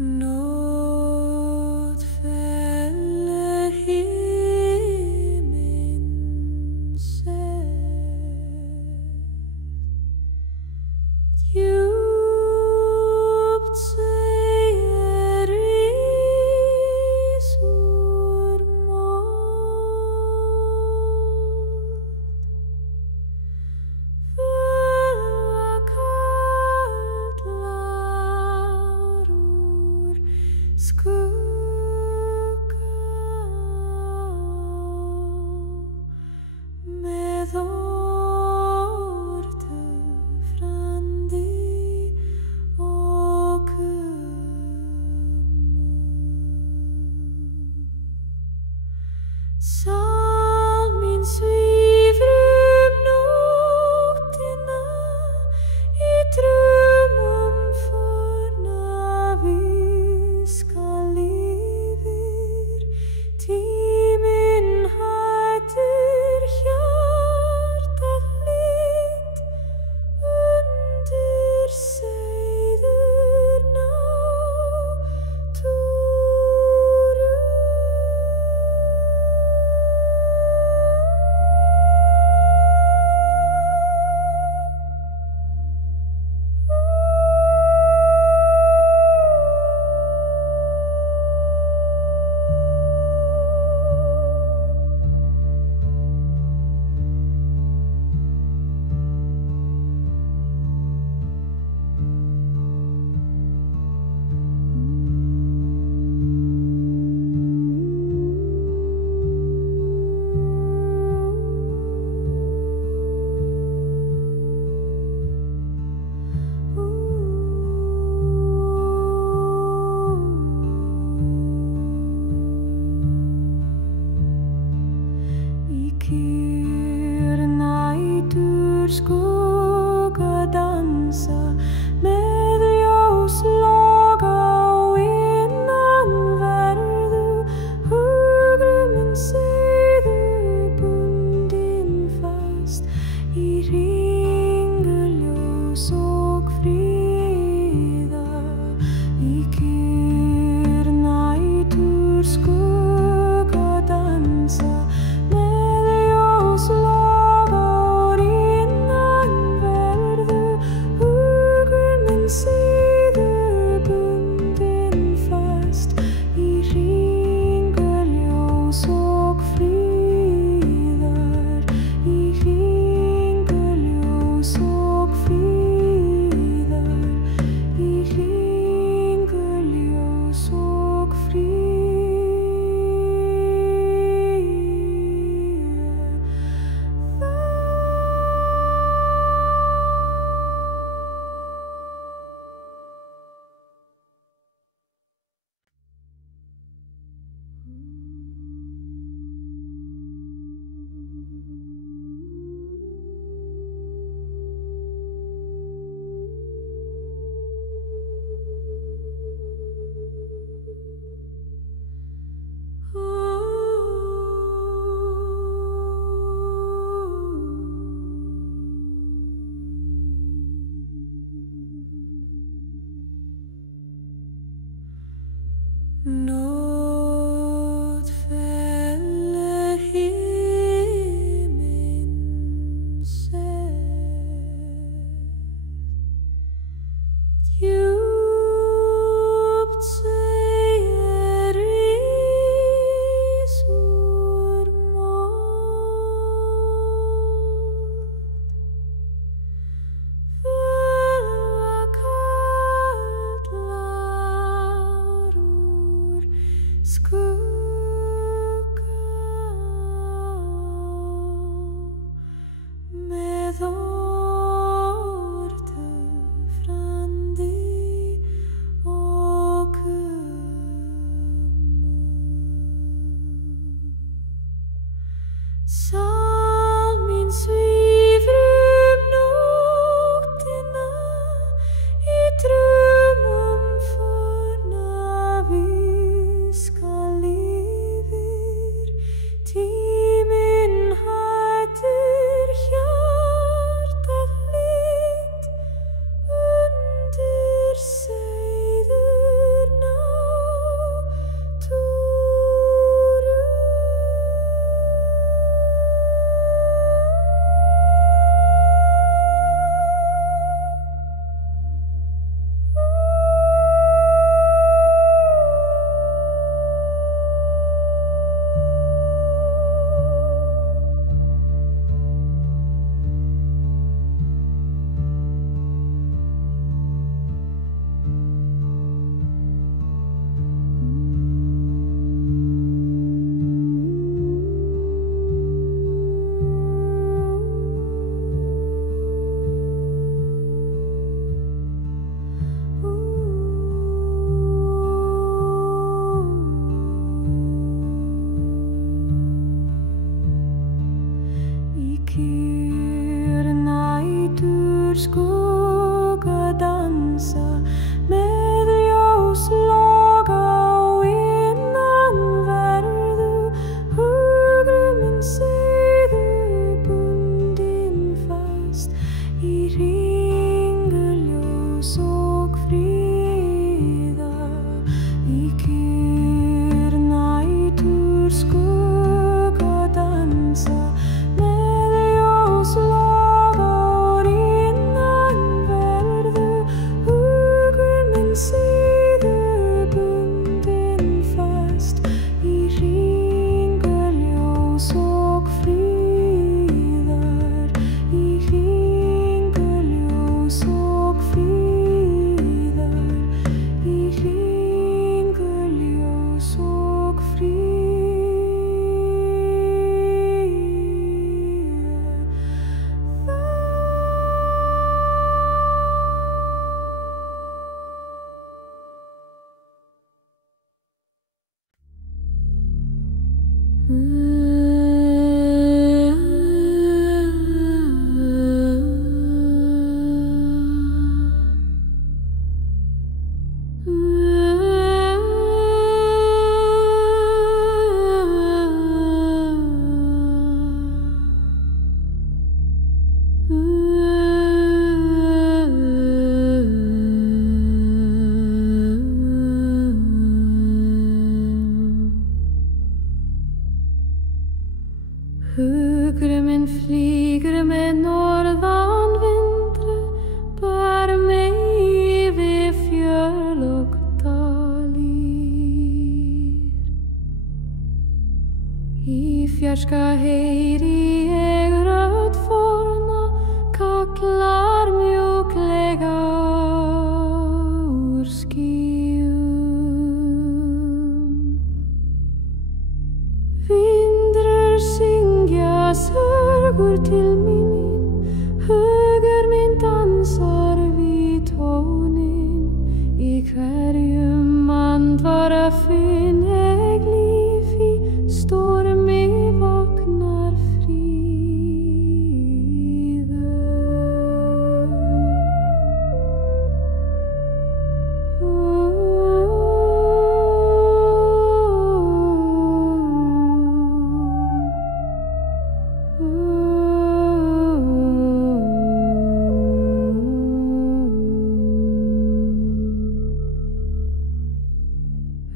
Nåd fäller himlen sett, djupt säger risor mod, fulla kallar ur skugga med återfrandi och Salmin svífur nóttina í draumum forna viska lifir, tíminn hættir hjartað lit undir seiður náttúru. Í kyrr nætur skugga dansa með ljós loga og innanverðu hugrum minn seiður bundinn fast í ringuljós og fríða. Í kyrr nætur skugga dansa með ljós loga og innanverðu hugrum minn seiður bundinn fast í ringuljós og fríðar, í ringuljós og fríðar, í ringuljós og fríðar. Nåd fäller himlen sett, djupt säger risor mod, fulla kallar ur skugga með återfrandi och Salmin svífur nóttina í draumum forna viska lifir, tíminn hættir hjartað lit undir seiður Hugurinn minn flýgur með norðan vindri, bær mig yfir fjöll og dalir. Í fjarska heyri ég rödd forna, kallar mjúklega úr skýjum. Vindrar syngja sögur til mín, hugur minn dansar við tónin. Í hverjum andvara finn ég líf, í stormi vaknar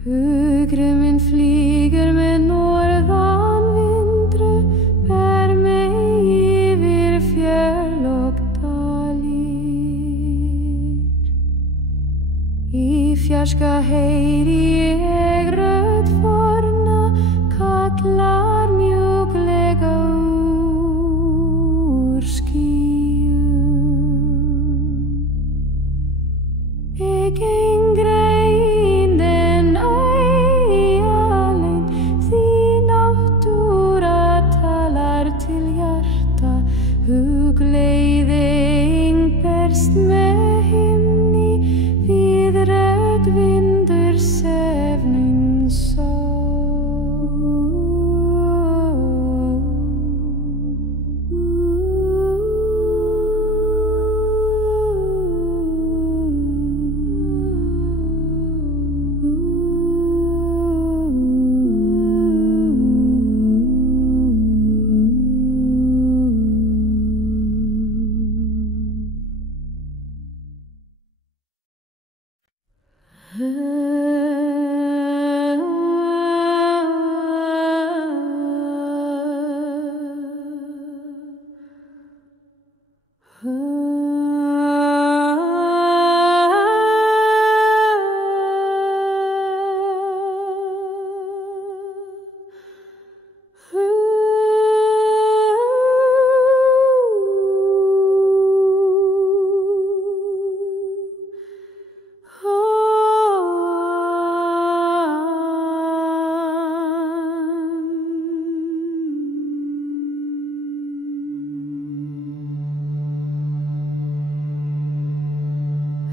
Hugurinn minn flýgur með norðan vindri, bær mig yfir fjöll og dalir. Í fjarska heyri ég rödd forna, kallar mjúklega úr skýjum. Ég geng greinden alein, þín náttúra talar til hjarta. Hugleiðing berst með himni, við rödd vindur sefnin sá.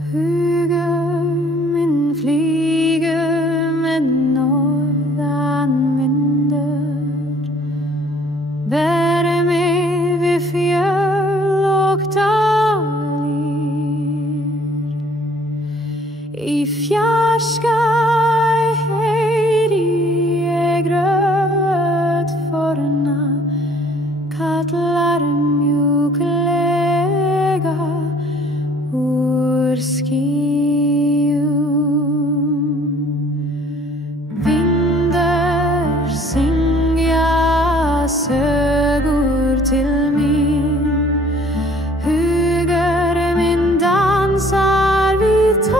Hugur minn flýgur með norðan vindur, bær mig við fjöll og dalir. Í fjarska heyri ég rödd forna, kallar mjúklega úr skýjum. Vindar syngja sögur til mín, hugur minn dansar við tónin.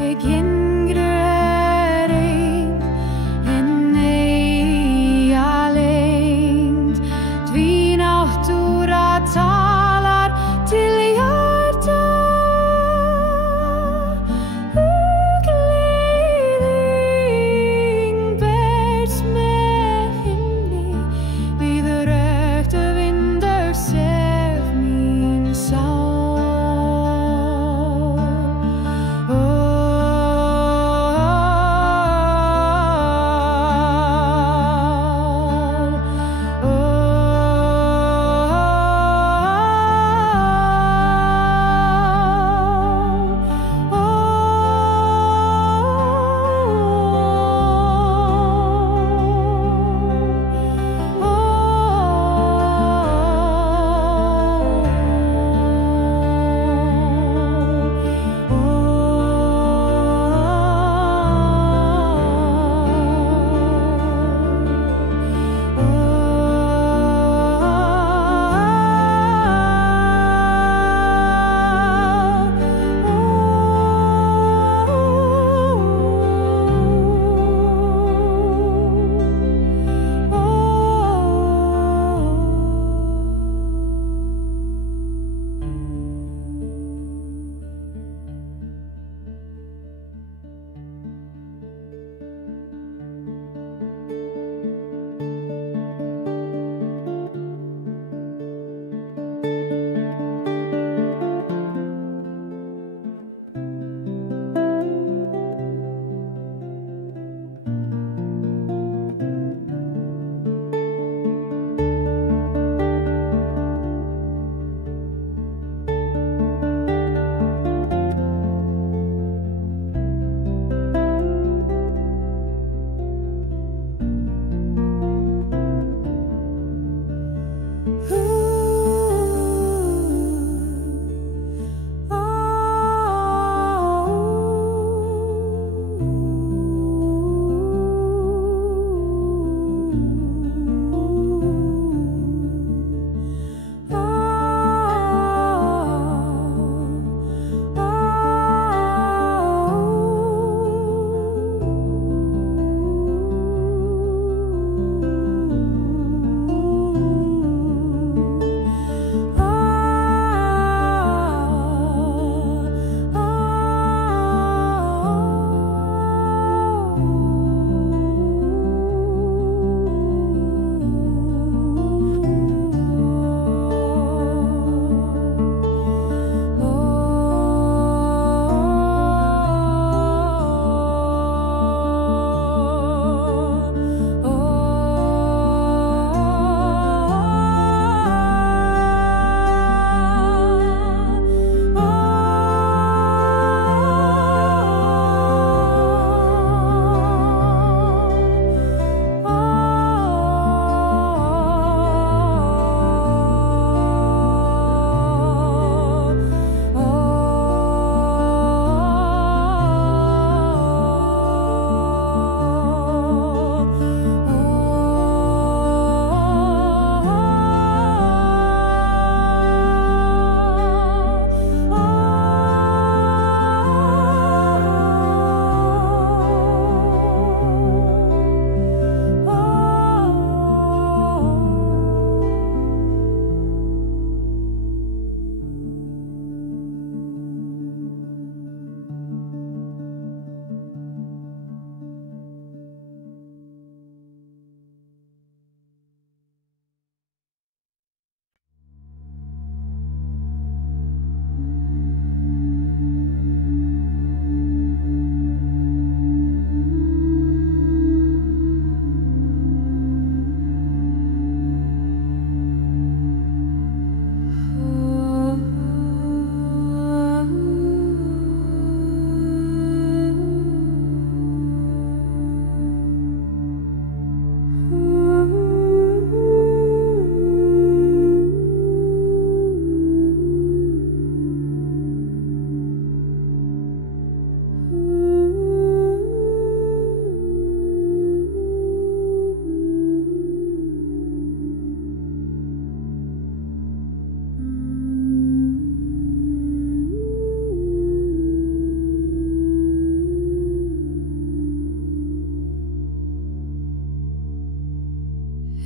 Eg yngre er ein en ei alengd. Dvi náttúra talar til hjarta og gleðing berst með himni. Við röktu vindur sef mín sál.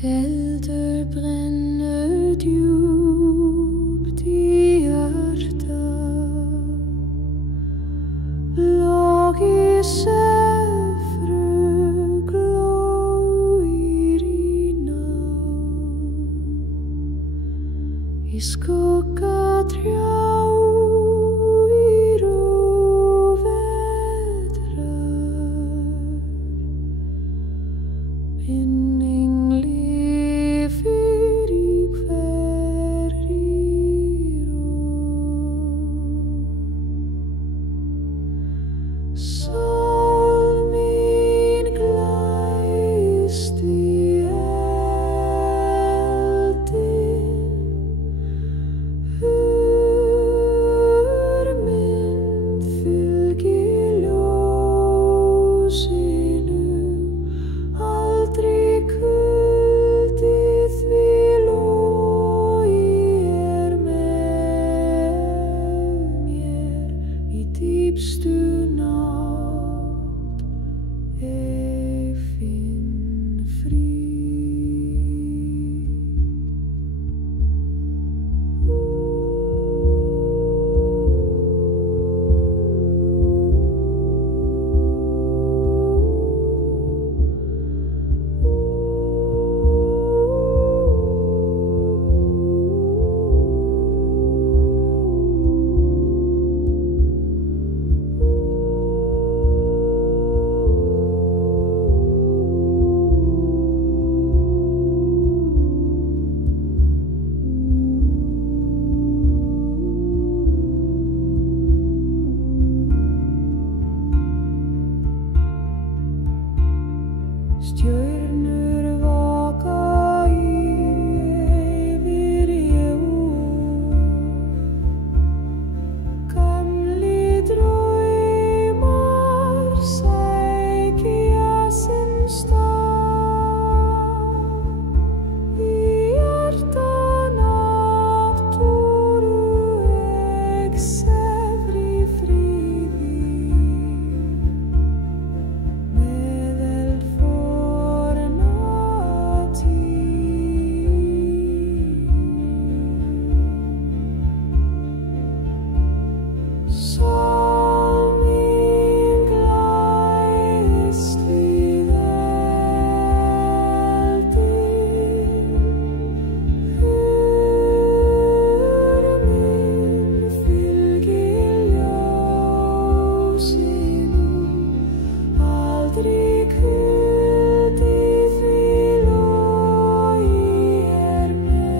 Eldur brennur djúpt í hjarta, log í sefru glóir í nátt, í skugga trjá í ró vetrar, minning lifir í hverri ró. Sál mín glæst í eldinn, hurmynd fylgir ljósinu, aldrei kuldi því logi með mér í dýpstu nátt, ég finn frið. Stjörnur vaka yfir jörð, gamlir draumar sækja sinn stað, í hjarta náttúru ég sefri í friði, með eldforna tíð. Sál mín glæst við eldinn, hurmynd fylgir ljósinu, aldrei kuldi því logi með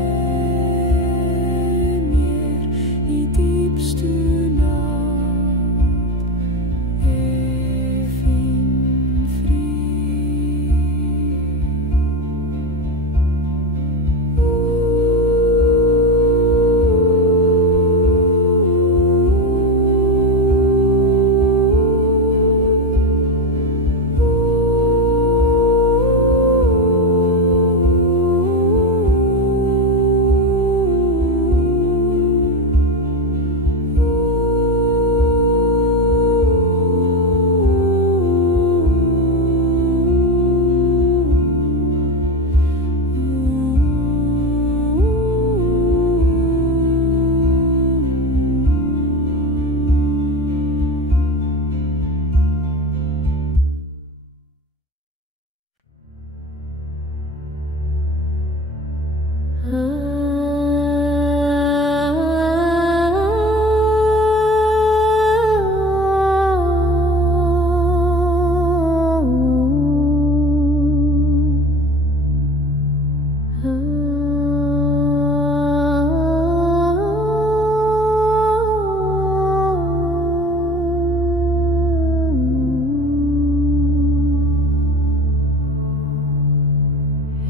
mér í dýpstu nátt, ég finn frið.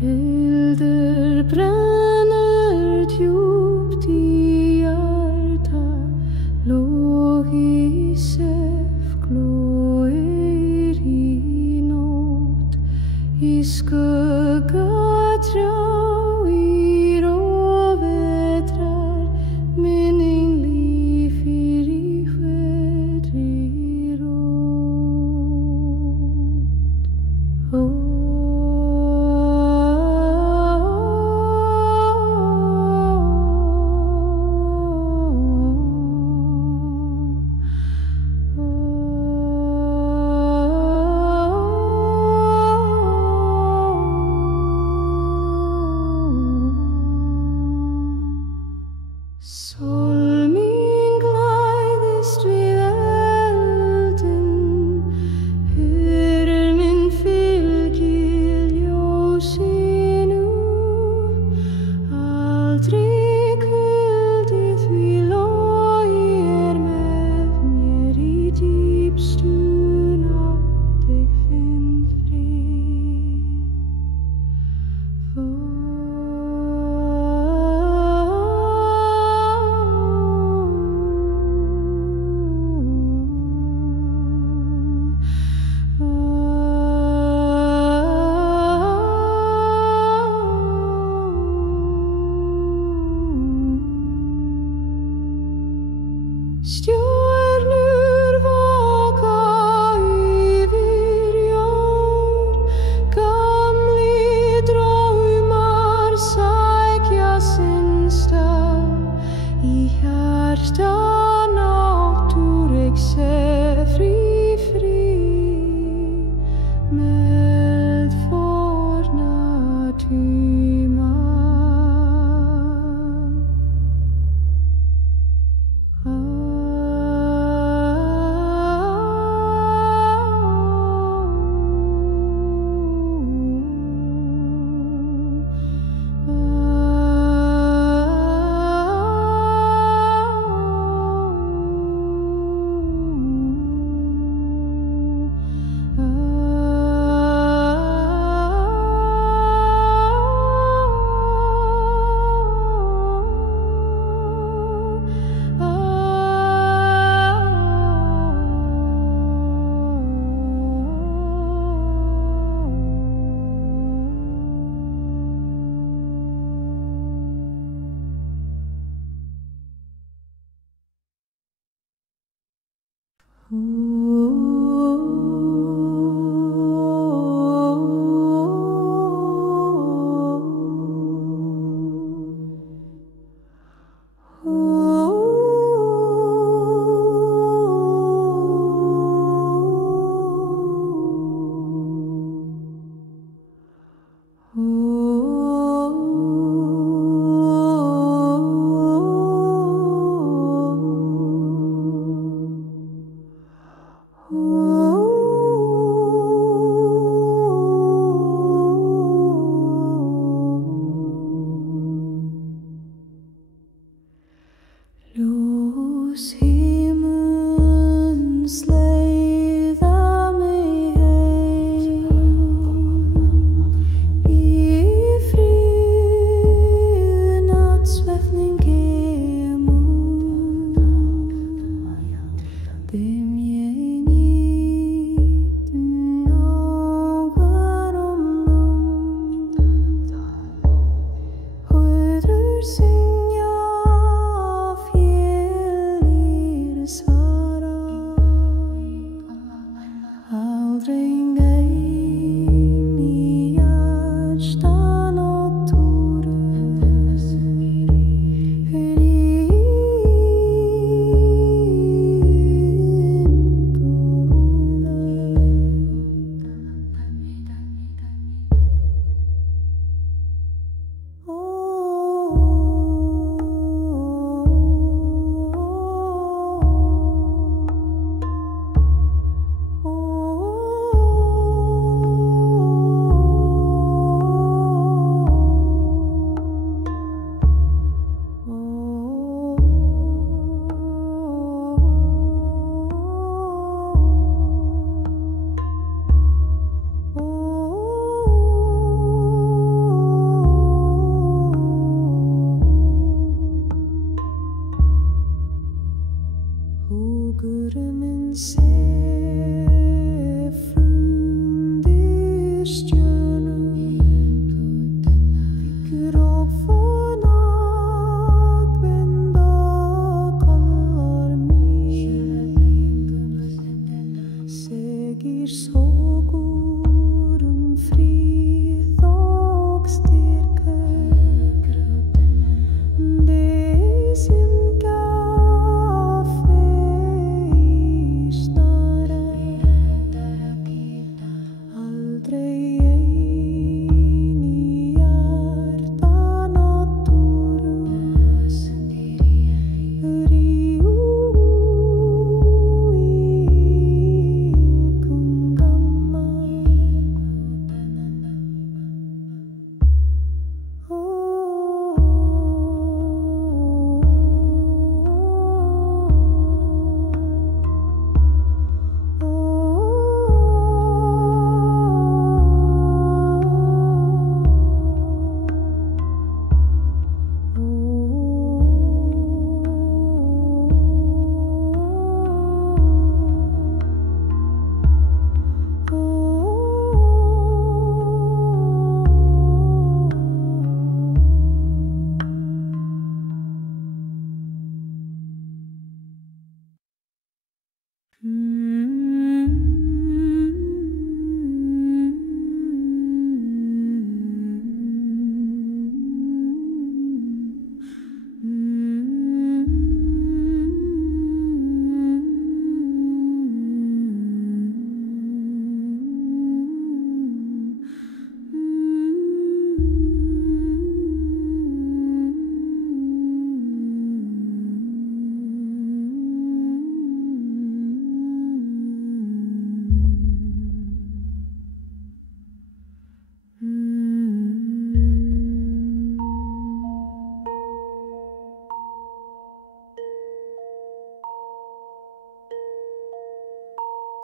Eldur brennur djúpt í hjarta, log í sef glóir í nótt, í skugga trjá í ró vetrar, minning lifir í hverri rót.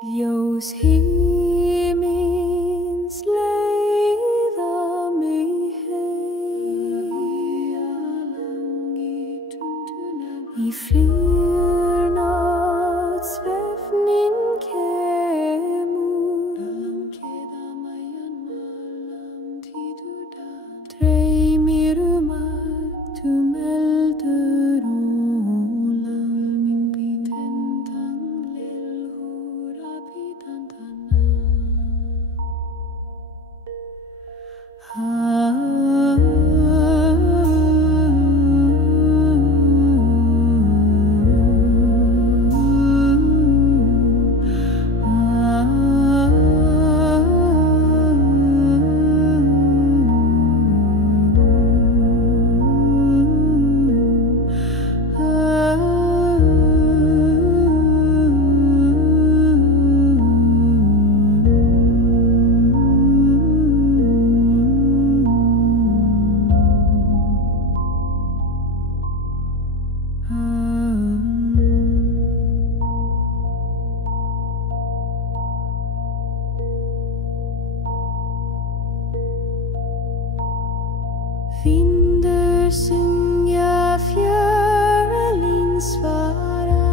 Ljós himins leiða mig heim í flugnaðsvefnin kemur dreymir að eldur Vindur syngja fjörlin svara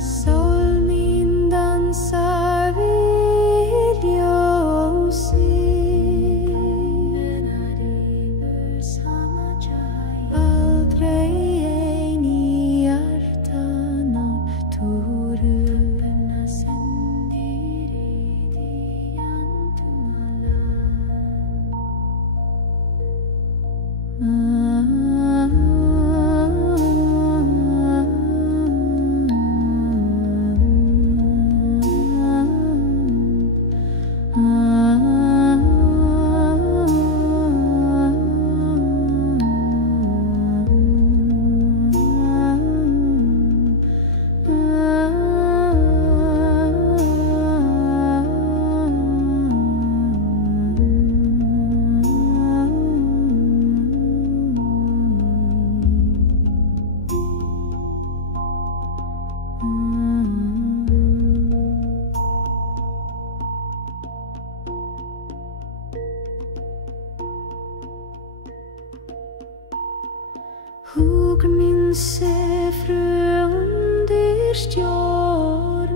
Sól mín dansar við ljósið Aldrei ein í hjartanu Hugr min se frö under stjärnor.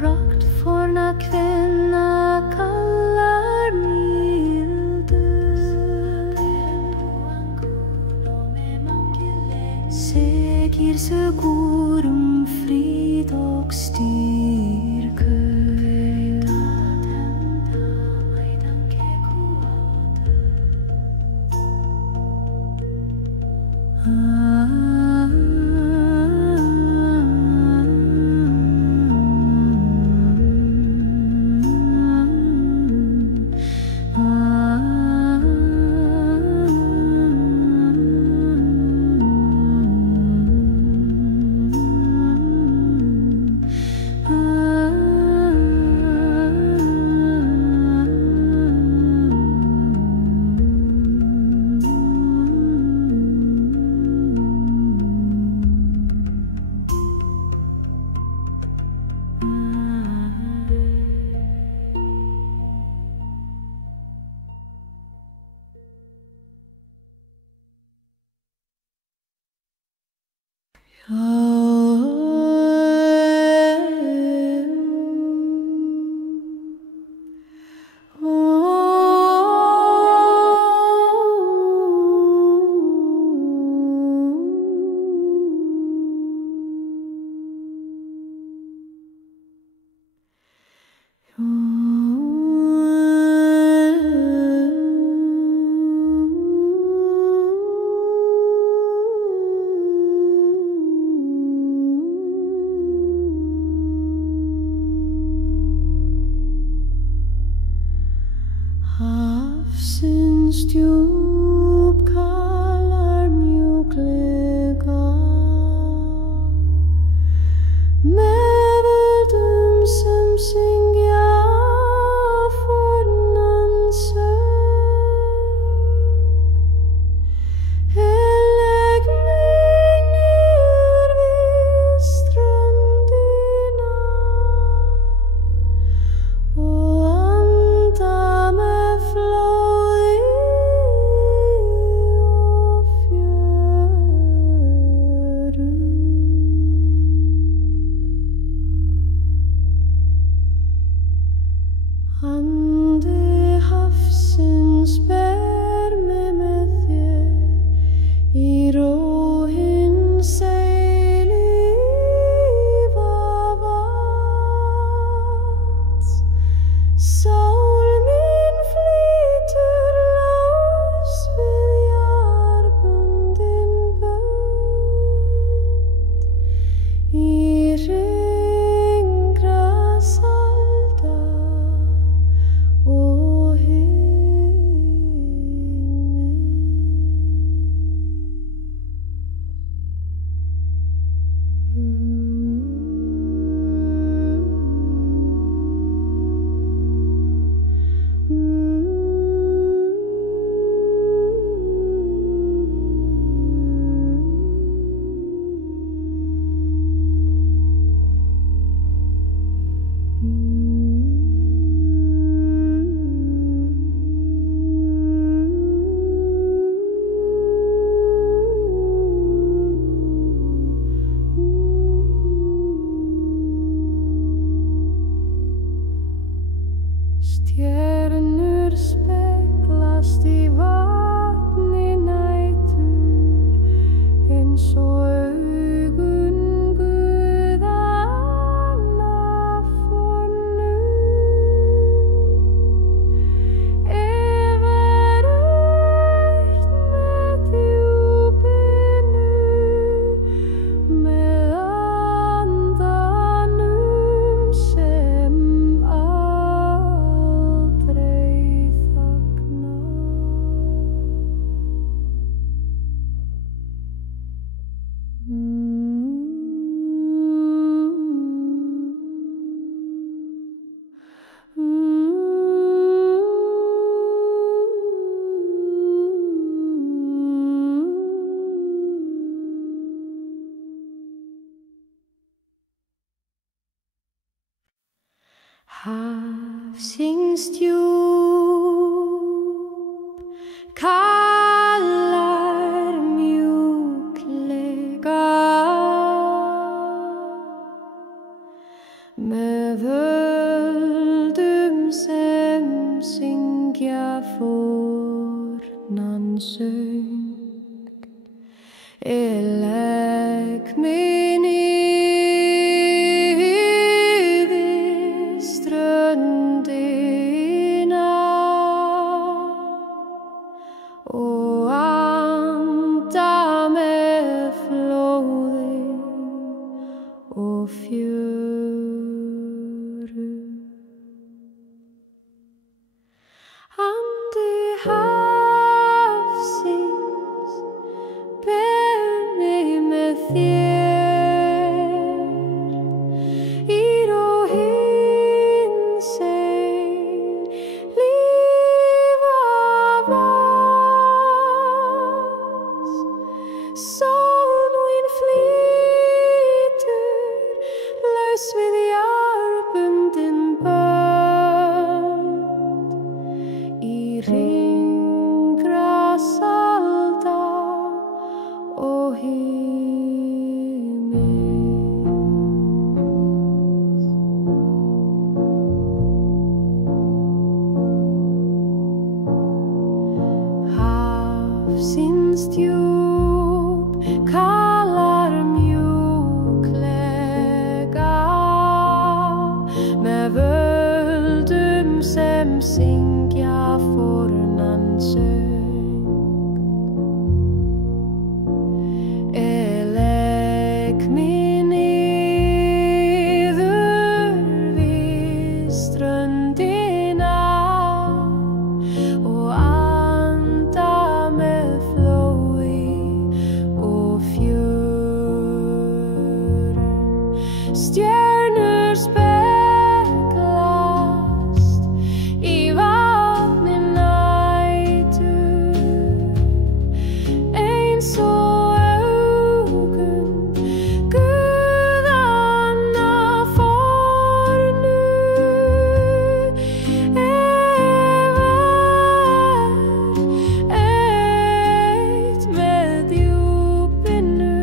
Rakt forna kvinna kallar milde. Säger sögorum frid och styrka. Havsins djup kallar mjúklega með völdum sem syngja fornan söng. Legg mig niður við ströndina og anda með flóði og fjöru. Andi hafsins ber mig með þér ír og hinsegin lífa vas. Sólin flýtur laus við jarðbundin bönd í hringrás alda og himins. Hafsins djúp kallar mjúklega með völdum sem syngja fornan söng. Legg mig niður við ströndina og anda með flóði og fjörum. Stjörnur speglast í vatni nætur eins og augun guðanna fornu. Eitt með djúpinu,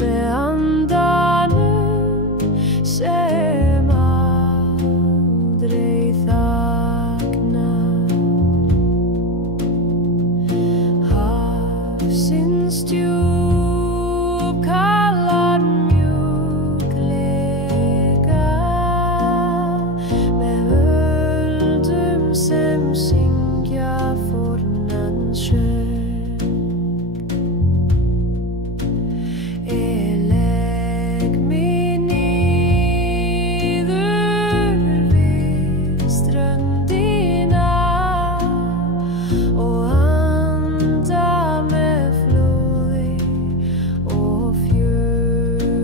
með andanum sem aldrei þagnar. Hafsins djúp kallar mjúklega með völdum sem syngja fornan söng. Legg mig niður við ströndina og anda með flóði og fjöru.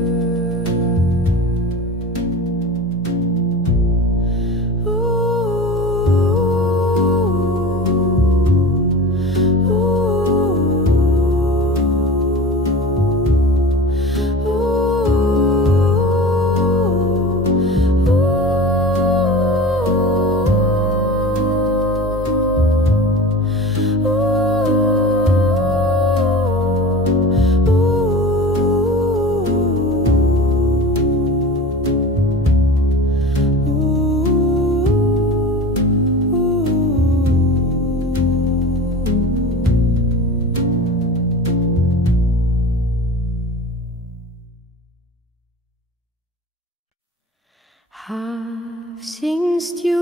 Hafsins djúp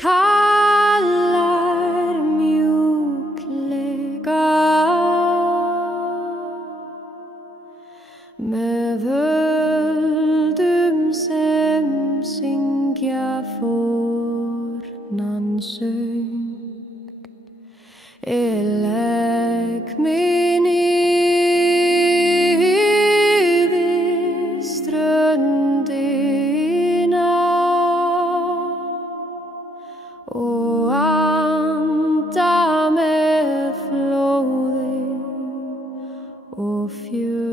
kallar mjúklega með völdum sem syngja fornan söng. Legg mig niður við ströndina og anda með flóði og fjöru.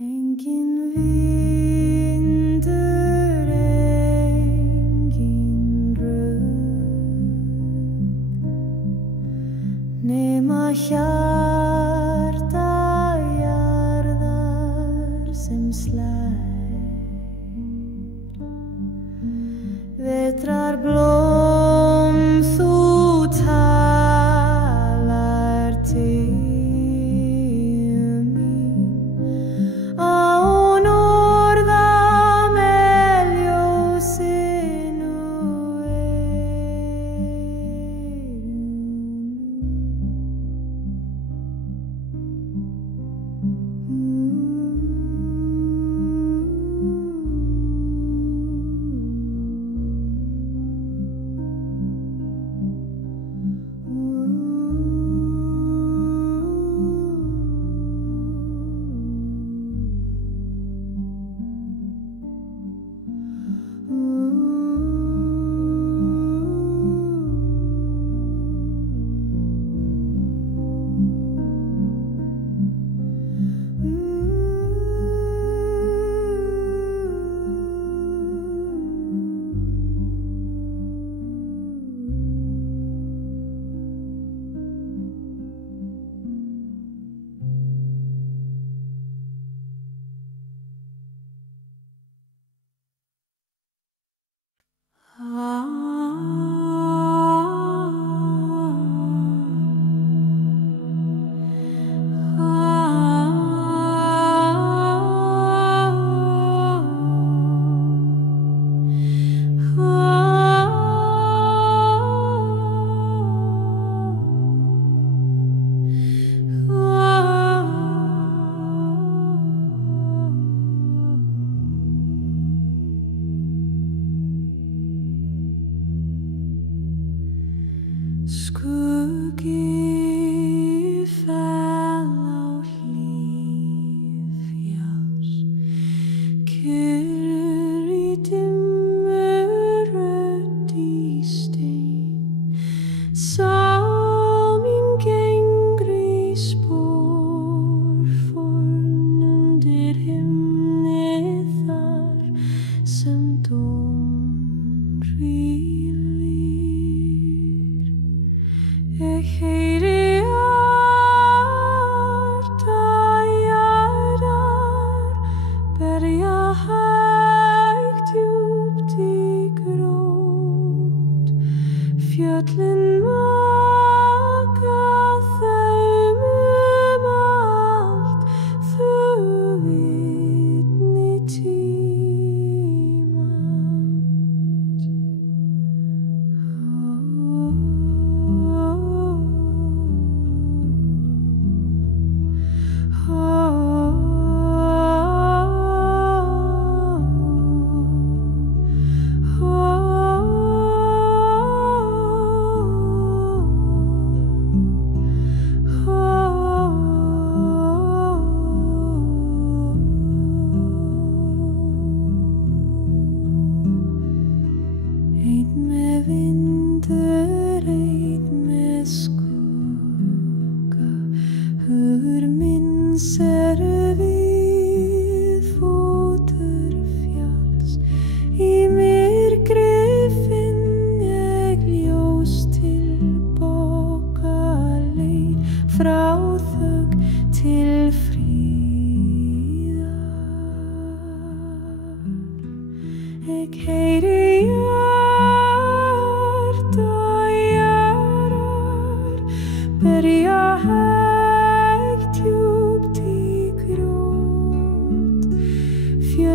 Enginn vindur, enginn rödd, nema hjarta jarðar sem slær. Vetrarblóm þú talar til skuggi fell á hlíð fjalls, kyrr í dimmu rödd í stein. Sá mín gengur í spor forn undir himni þar sem dóm hvílir. Ég heyri hjarta jarðar berja hægt djúpt í grót. Fjöllin maka þeim allt, þau vitni tímans. Einn með vindur, einn með skugga, hugur minn ser við fótur fjalls. Í myrkri finn ég ljós tilbaka leið, frá þögn til fríðar. Ég heyri hjarta jarðar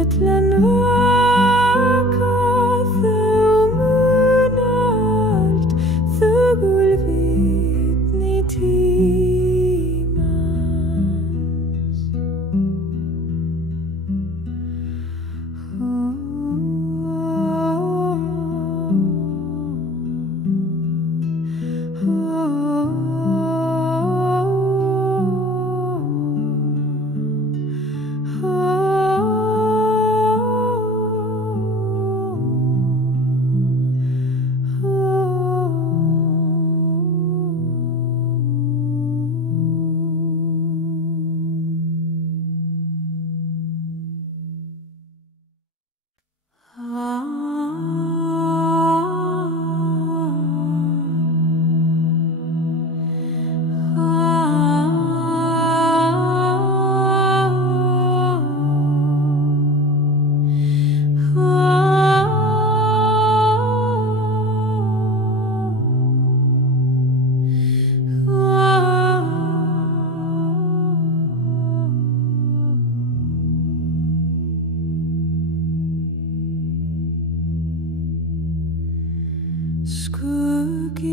fjöllin vaka þau mun allt þögul vitni tímans. Skuggi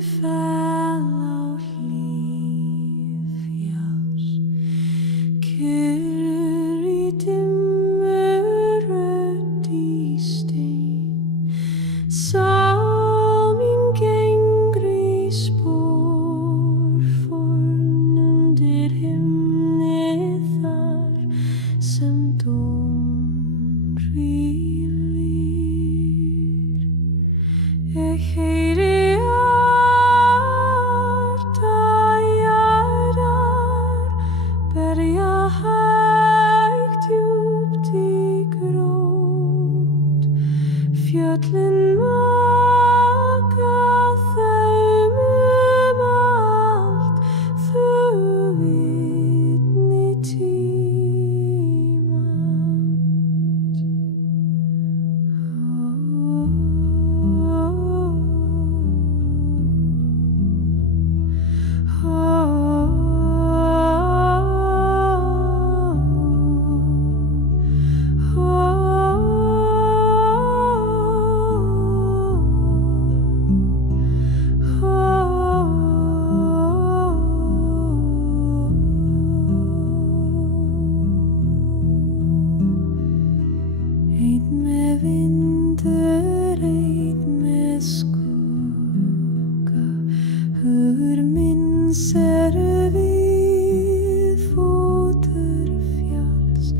fell á hlíð fjalls, kyrr í dimmu rödd í stein. Sá mín gengur í spor forn undir himni þar sem dón hvílir. Ég heyri hjarta jarðar berja hægt djúpt í grót. Fjöllin vaka þau allt þau vitni tímans. Einn með vindur, einn með skugga, hugur minn ser við fótur fjalls.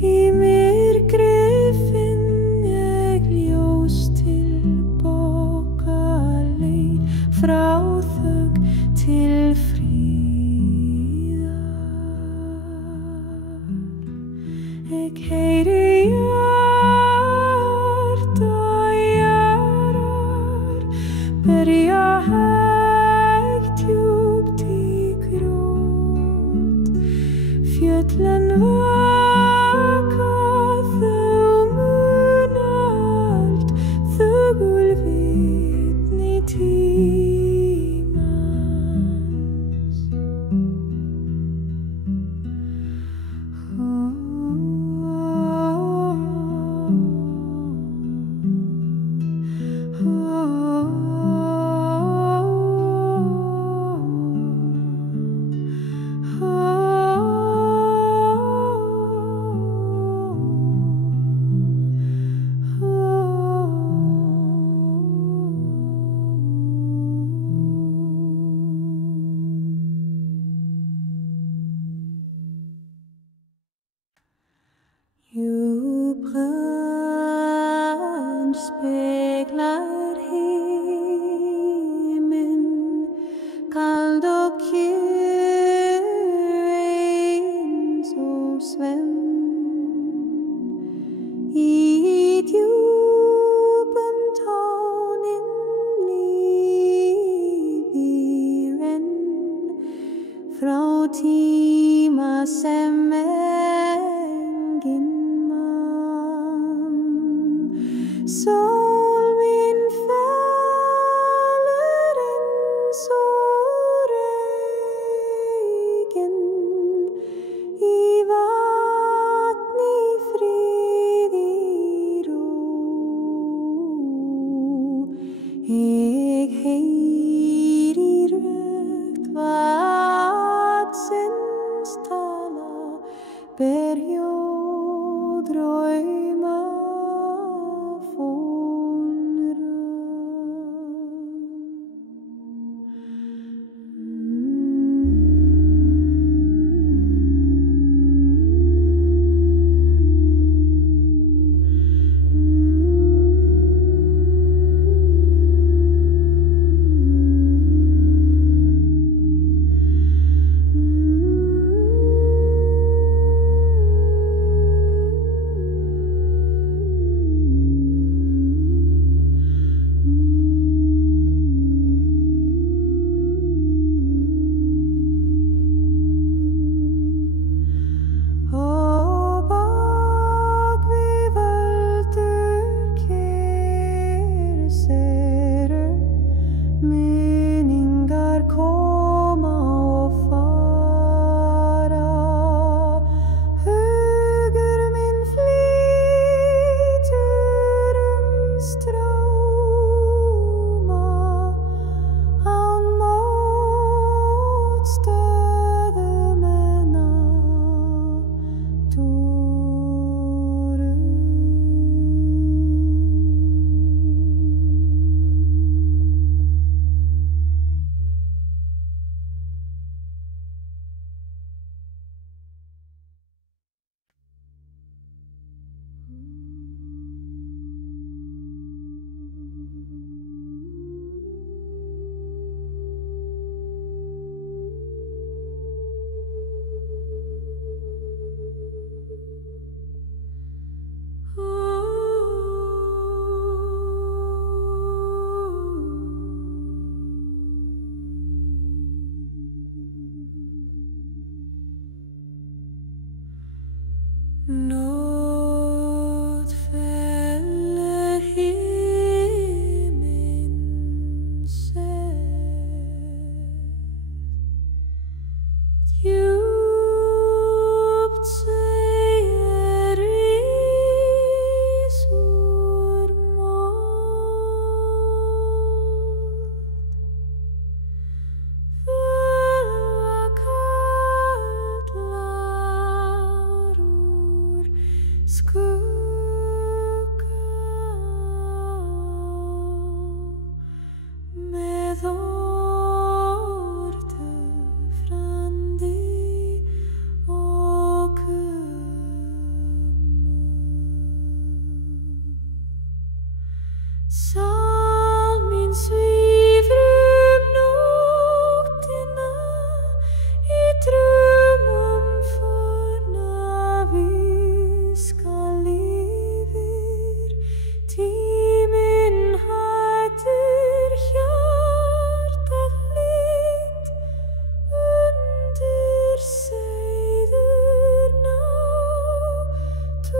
Í myrkri finn ég ljós tilbaka leið frá þögn til fríðar. Ég heyri berja hægt djúpt í grót. Fjöllin vaka þau mun allt þögul vitni tímans. Djúpbrunn speglar himin, kald og kyrr eins og svend. Í djúpum tónin lífi renn frá tíma sem enginn mann. Sól mín fellur eins og regn í vatni drauma fånra. Nåd fäller himlen sett, djupt säger resor skugga med återfrandi och salmin svífur nóttina í draumum forna viska lifir, tíminn hættir hjartað lit undir seiður náttúru.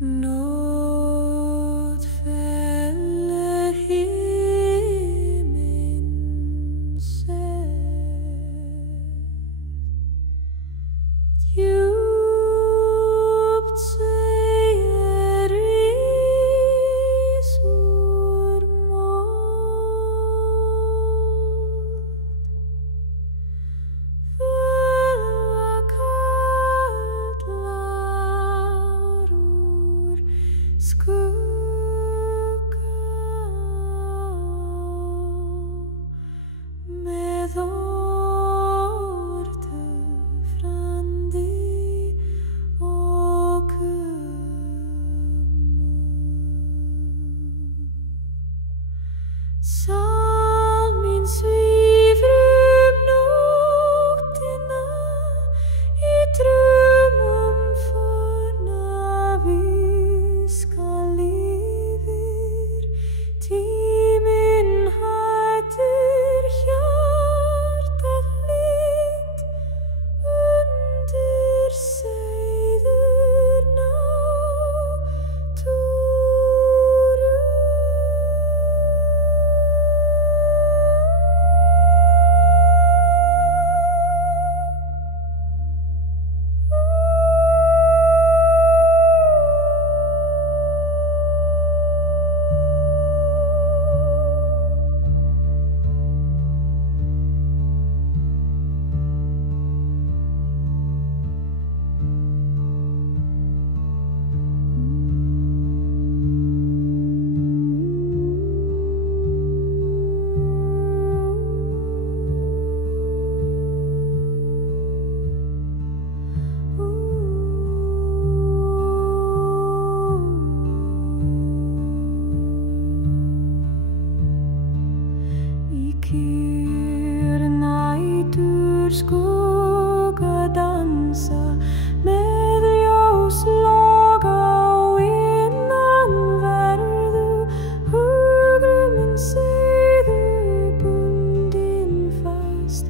Nådfälle himlen djupt säger risormål fölva kaldlar skugga med återfrandi och Salmin svífur nóttina í draumum fornavíska lífir tíminn hættir hjartað lit undir seiður náttúru Nætur skugga dansa með ljósloga og innanverðu hugruminn seiður bundinn fast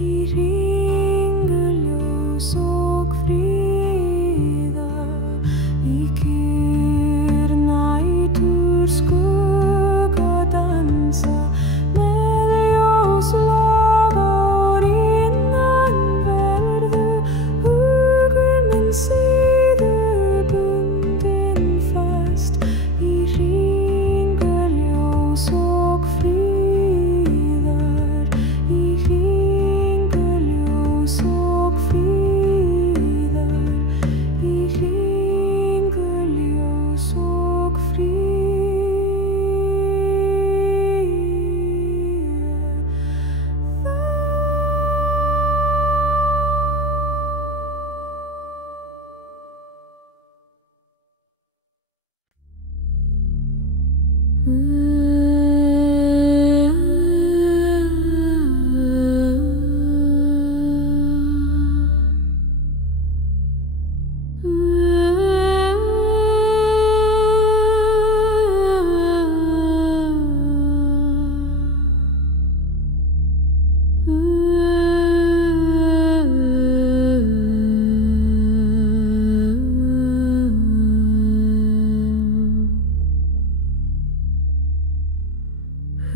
í ringuljós og fríða í kyrr nætur skugga dansa með ljósloga og innanverðu hugruminn seiður bundinn fast í ringuljós og fríðar í ringuljós og fríðar í ringuljós og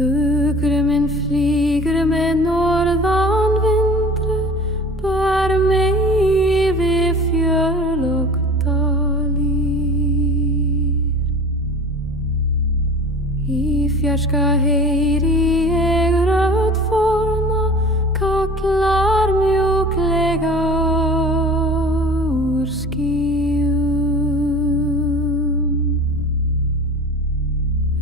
Hugruminn flýgur með norðan vindru, bar mig yfir fjöll og dalir. Í fjarska heyri ég rödd forna, kallar mjúklega úr skýjum.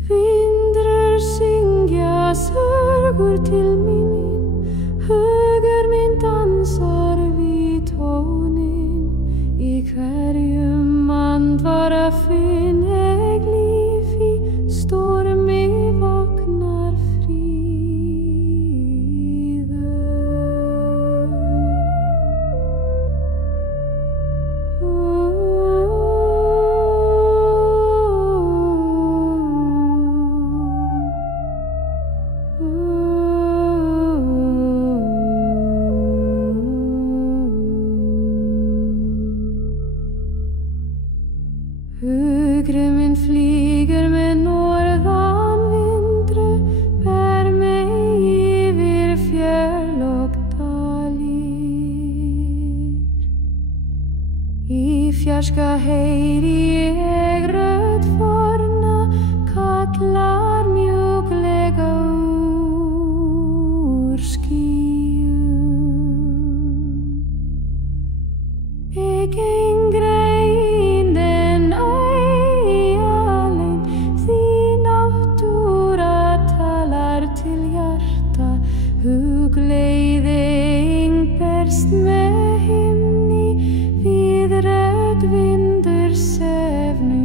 Vindrur syngja sörgur til mín, hugur minn dansar við tónin. Í hverjum andvara finn ég líf, í stormi vaknar Hugrummen flyger med norðanvindru, bär mig yfir fjöll og dalir. Í fjarska heyri ég rödd forna, kallar mjúklega úr skýjum. Ég geng greinden alein, því náttúra talar til hjarta. Hugleiðing berst með himni, við rödd vindur sefnu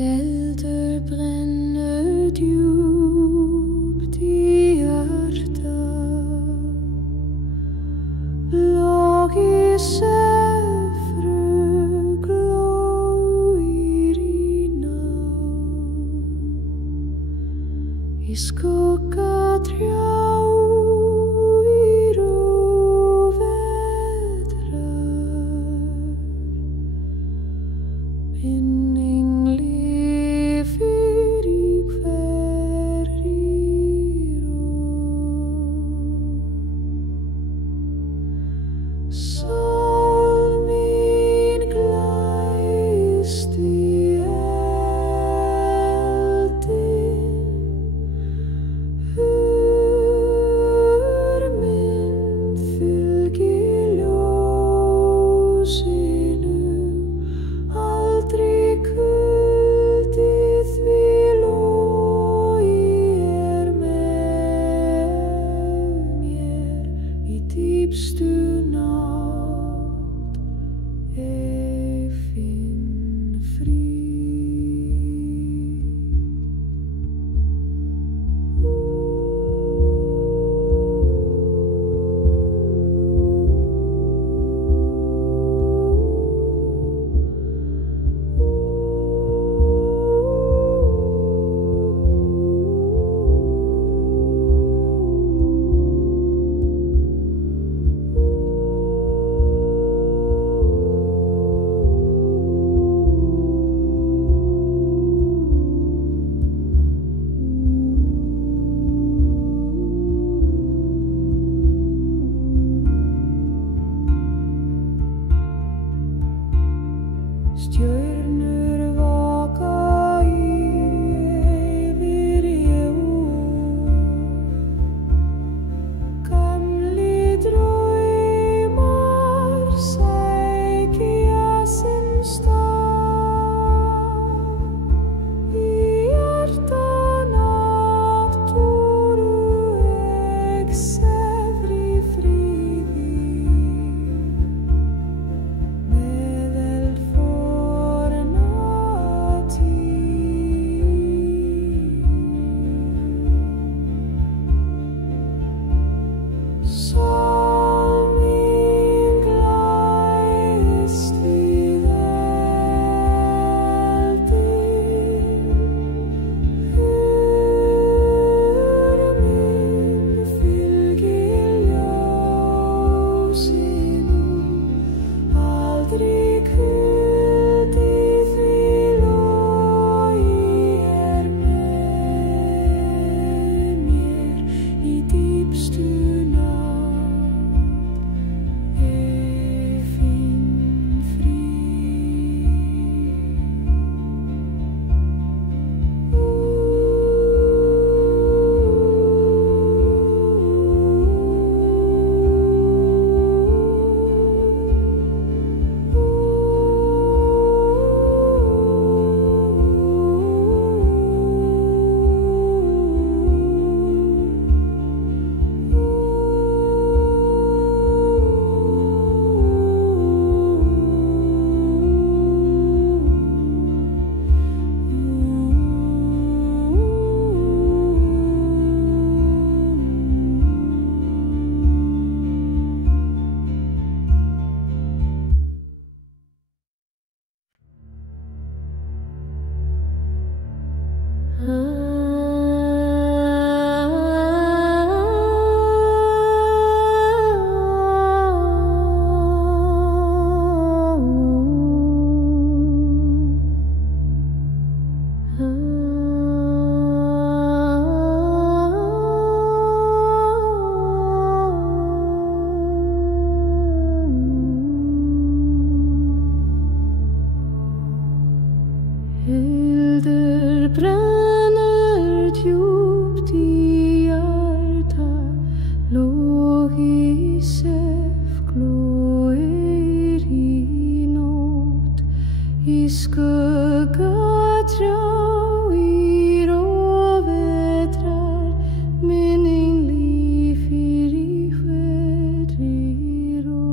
Heldur brennur djúpt í hjarta, log í sefru glóir í nátt, í skugga trjá í róvedrar, minning lifir í hverri ró. Sál mín glæst í eldinn, hugur minn fylgir ljósinu, aldrei kuldi því logi með mér í dýpstu nátt, ég finn frið. Stjörnur vaka yfir jörð, gamlir draumar sækja sinn stað, í hjarta náttúru sefr í fríði, meðal forna tíð. Sál mín glæst í eldinn, hugur minn fylgir ljósinu, aldrei kuldi því logi með mér í dýpstu nátt, ég finn Heldur brennur djúpt í hjarta, log í sef glóir í nótt, í skugga trjá í róvedrar, minning lifir í hverri rót.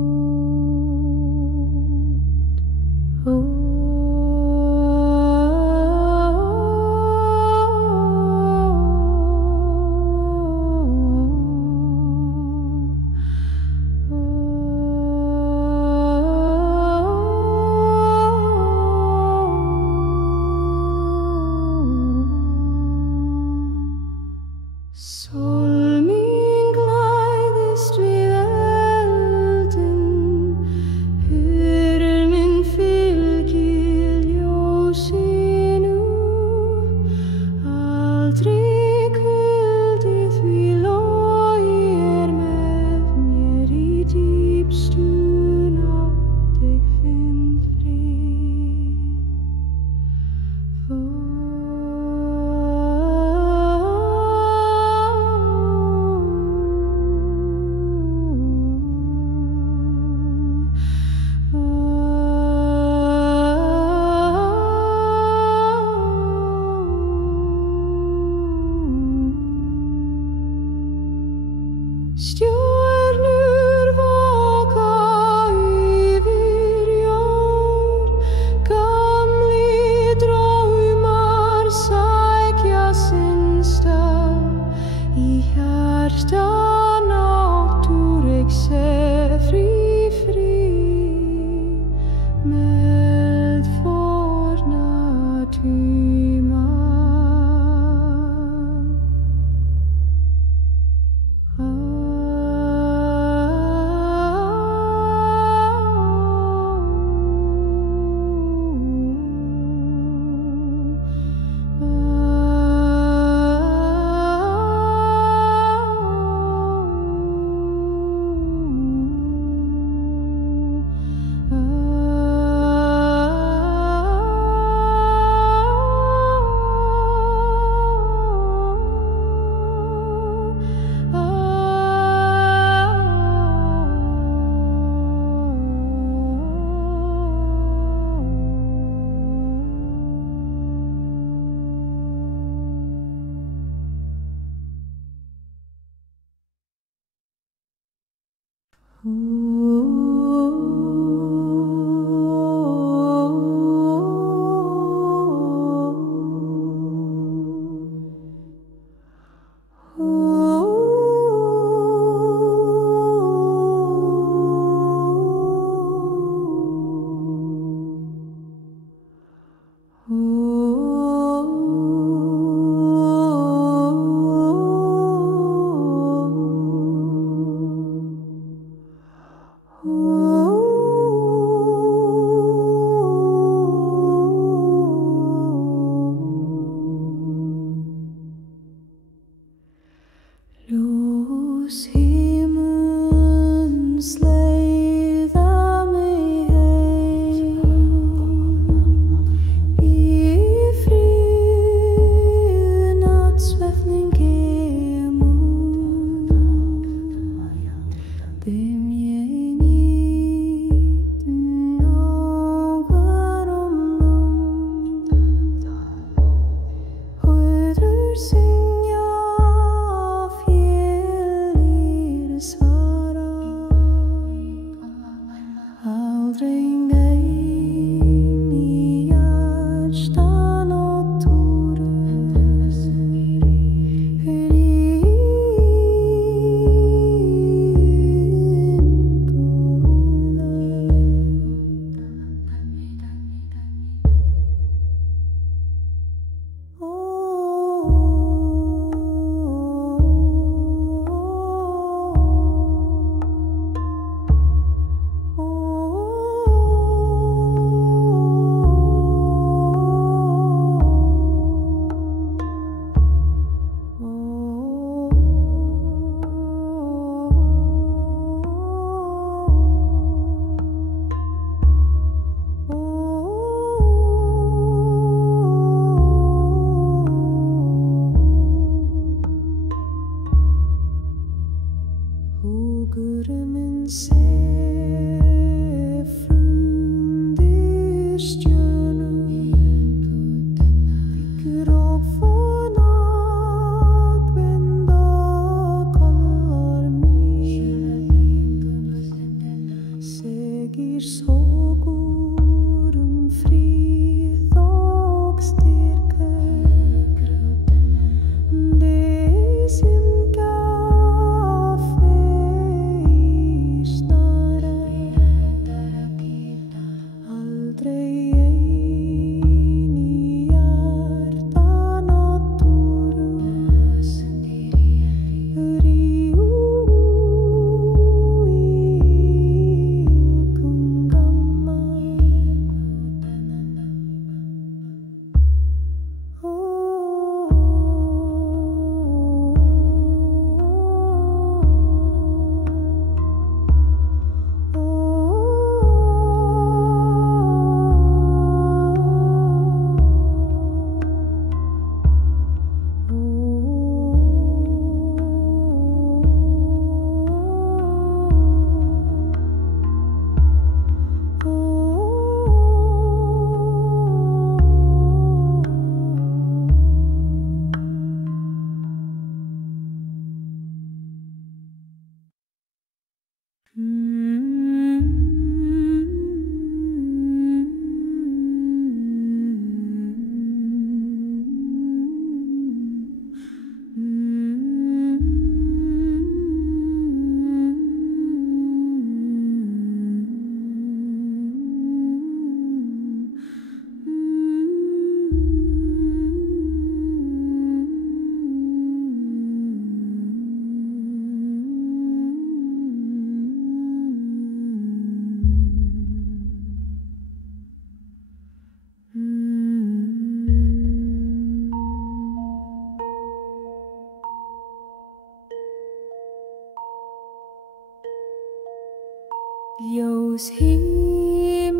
Ljós himins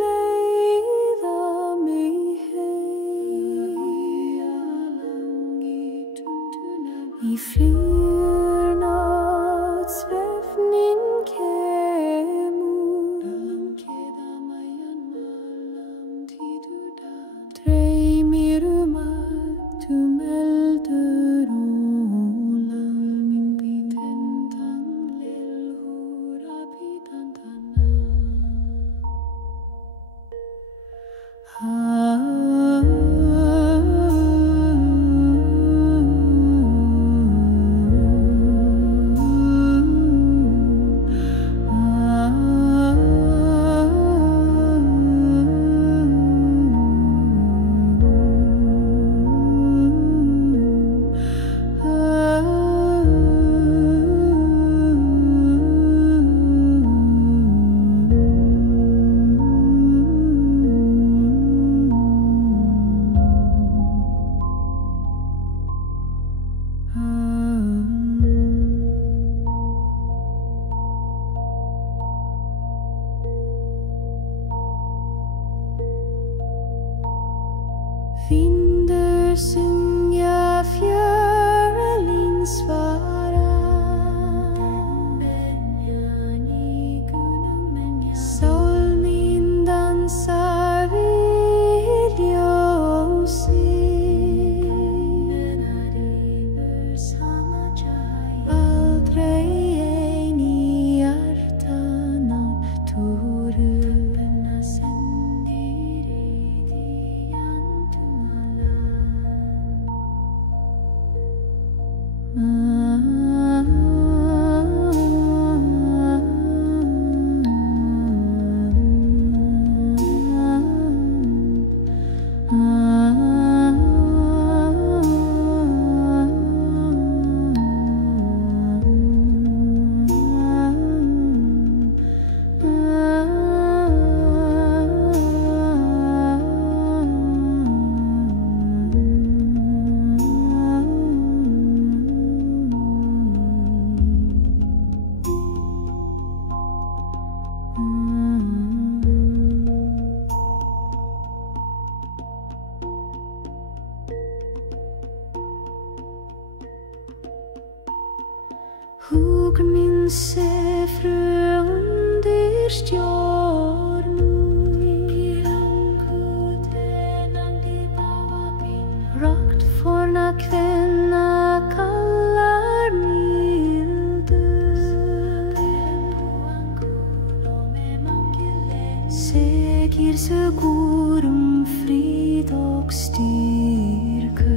leiða mig heim í flugnatsvefnin kemur dreymir allt eldur og Vindur syngja fjörlin svara Sólin dansar við ljósið Aldrei ein í hjartan á túru Hugur minn sé frö undir stjörnum gir segurum frið og styrku.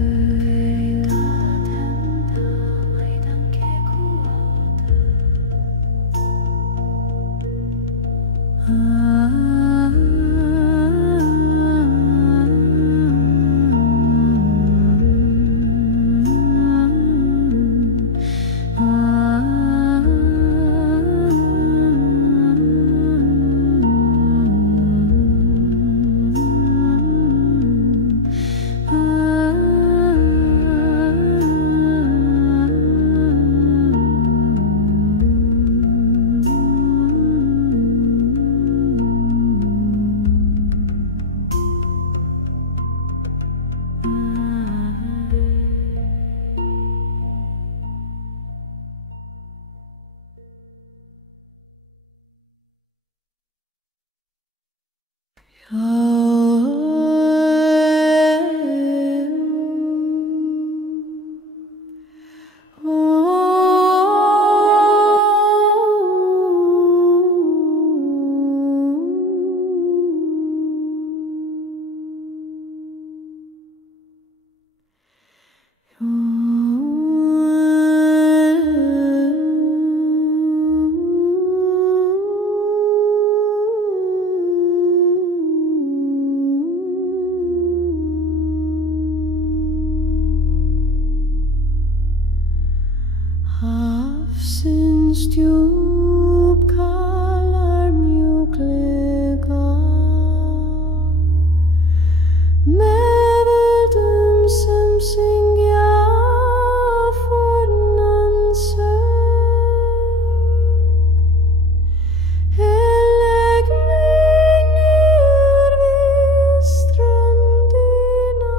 Hafsins djúp kalar mjúklega með öldum sem syngja fornan söng. Legg mig niður við ströndina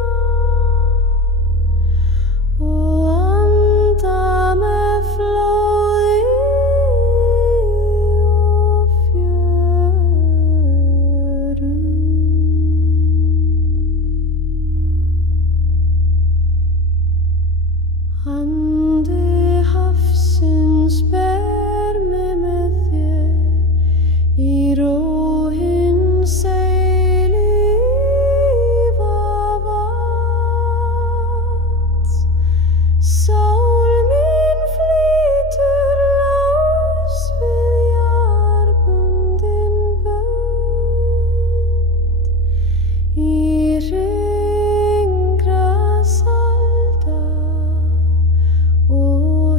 og anda með flóði og fjöru. Andi hafsins ber mig með þér í ró hins eilífa vatns. Sál mín flýtur laus við jarðbundin bönd í hringra salda og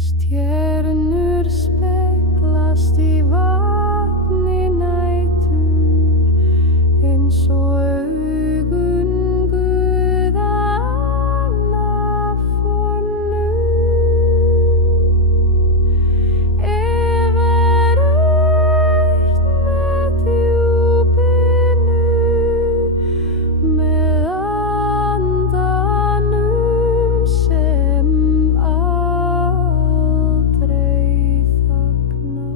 stjörnur speglast í vatni nætur eins og augun guðanna fornu. Ef rautt með djúpinu, með andanum sem aldrei þagnar.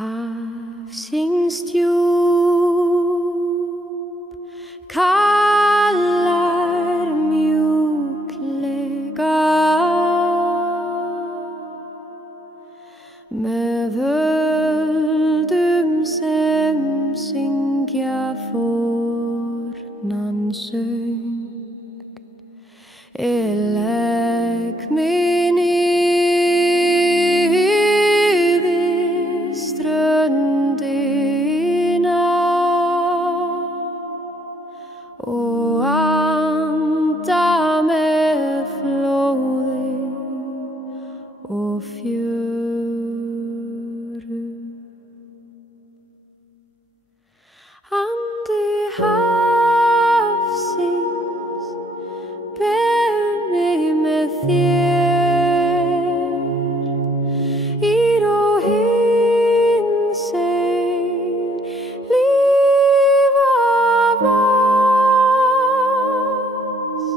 Hafsins djúp kalar mjúklega með öldum sem syngja fornan söng. Legg mig niður ströndina og anda með flóði og fjöru. Andi hafsins ber mig með þér og hinsegin lífa vas.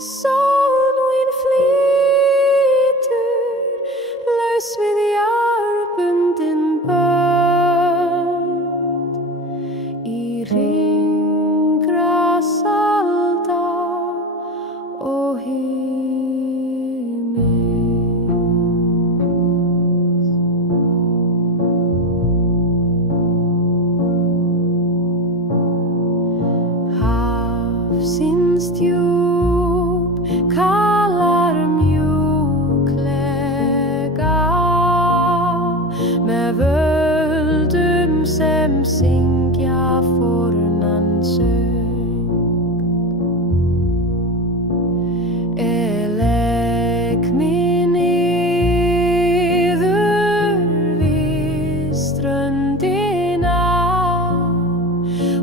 Sólin flýtur laus við jarðbundin bönd í hringrás alda og himins. Hafsins djúp kalar mjúklega með völdum sem syngja fornan söng. Legg mig niður við ströndina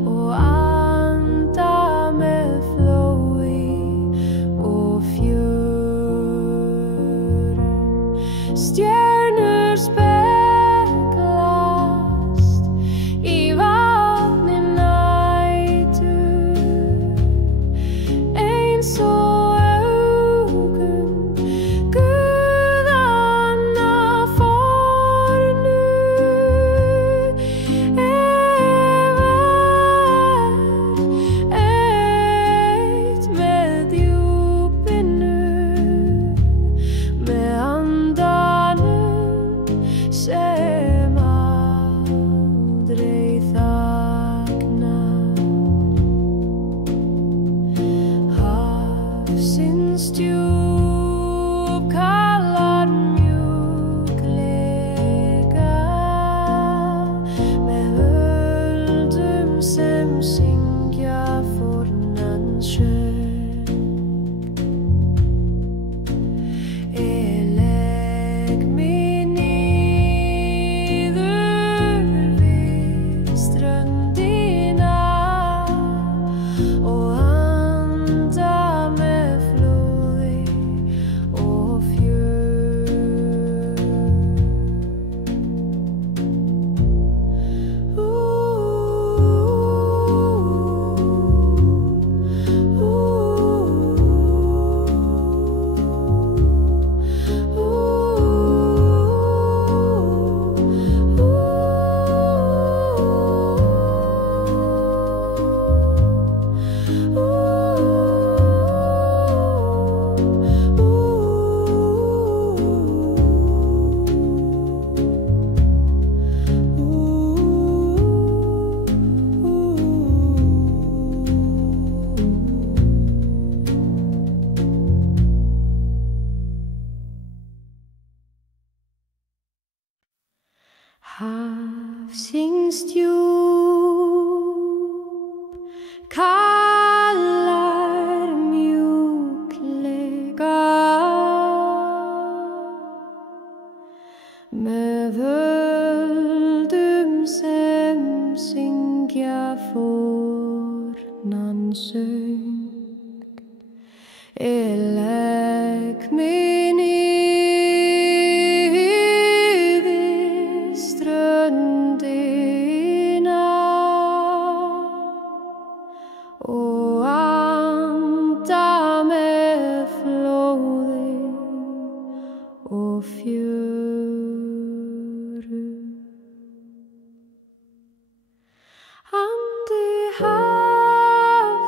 og anda með flóði og fjörum. Stjörnur speglast í vatni nætur eins og augun guðanna fornu. Eitt með djúpinu, með andanum sem aldrei þagnar. Hafsins djúp kalar mjúklega með völdum sem syngja fornan söng. Legg mig niður við ströndina og anda með flóði og fjöru. Hafsins djúp kalar mjúklega með völdum sem syngja fornan söng. Legg mig niður ströndina og anda með flóði og fjöru. Andi hafsins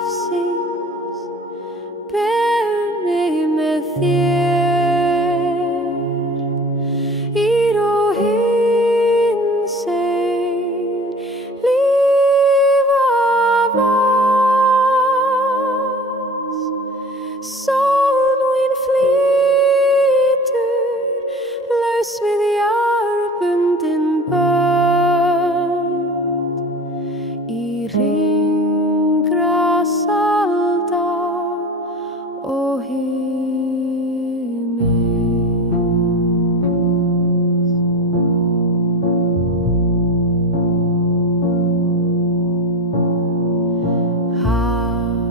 ber mig með þér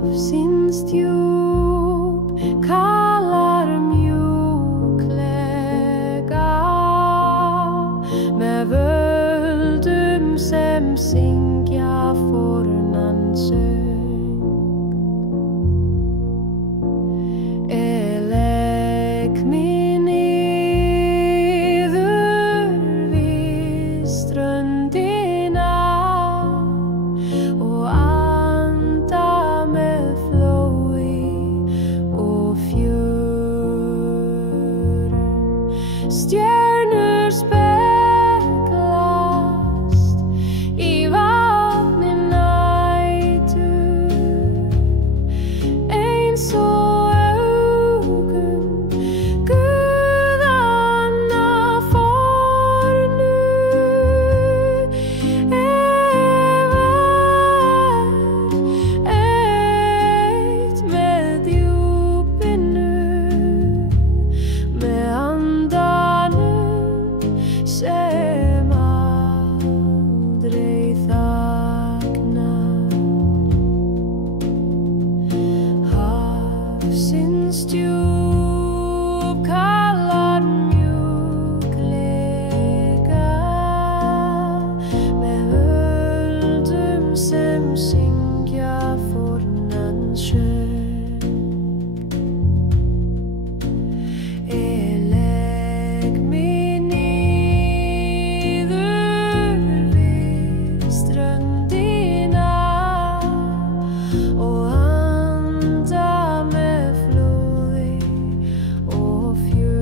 Hafsins djúp kalar mjúklega með völdum sem syngja fornan söng. Legg mig niður við ströndina og anda með flói og fjörum. Stjörnur speglast í vatni nætur eins og augun guðanna fornu. Eitt með djúpinu, með andanum sem aldrei þagnar. Hafsins djúp kalar mjúklega með völdum sem syngja fornan söng. Legg mig niður við ströndina og anda með flóði og fjörum.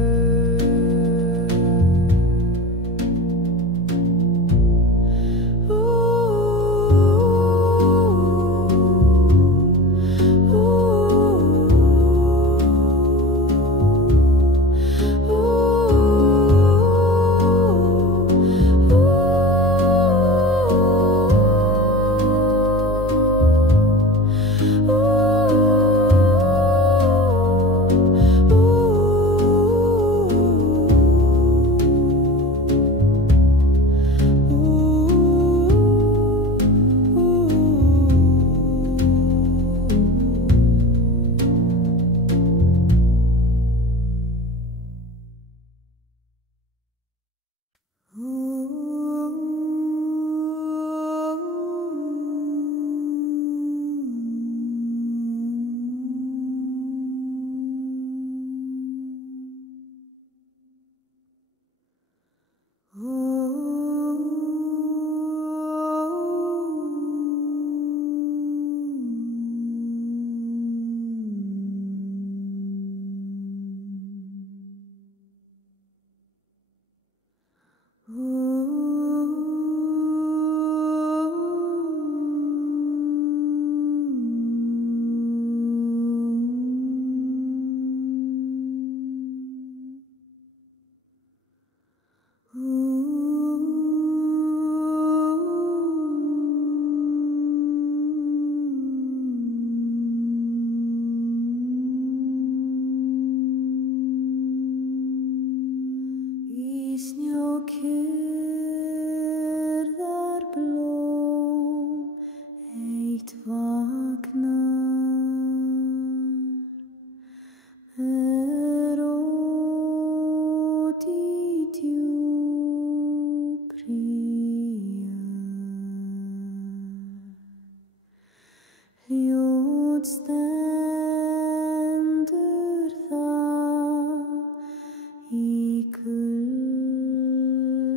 Stendur það í kulda.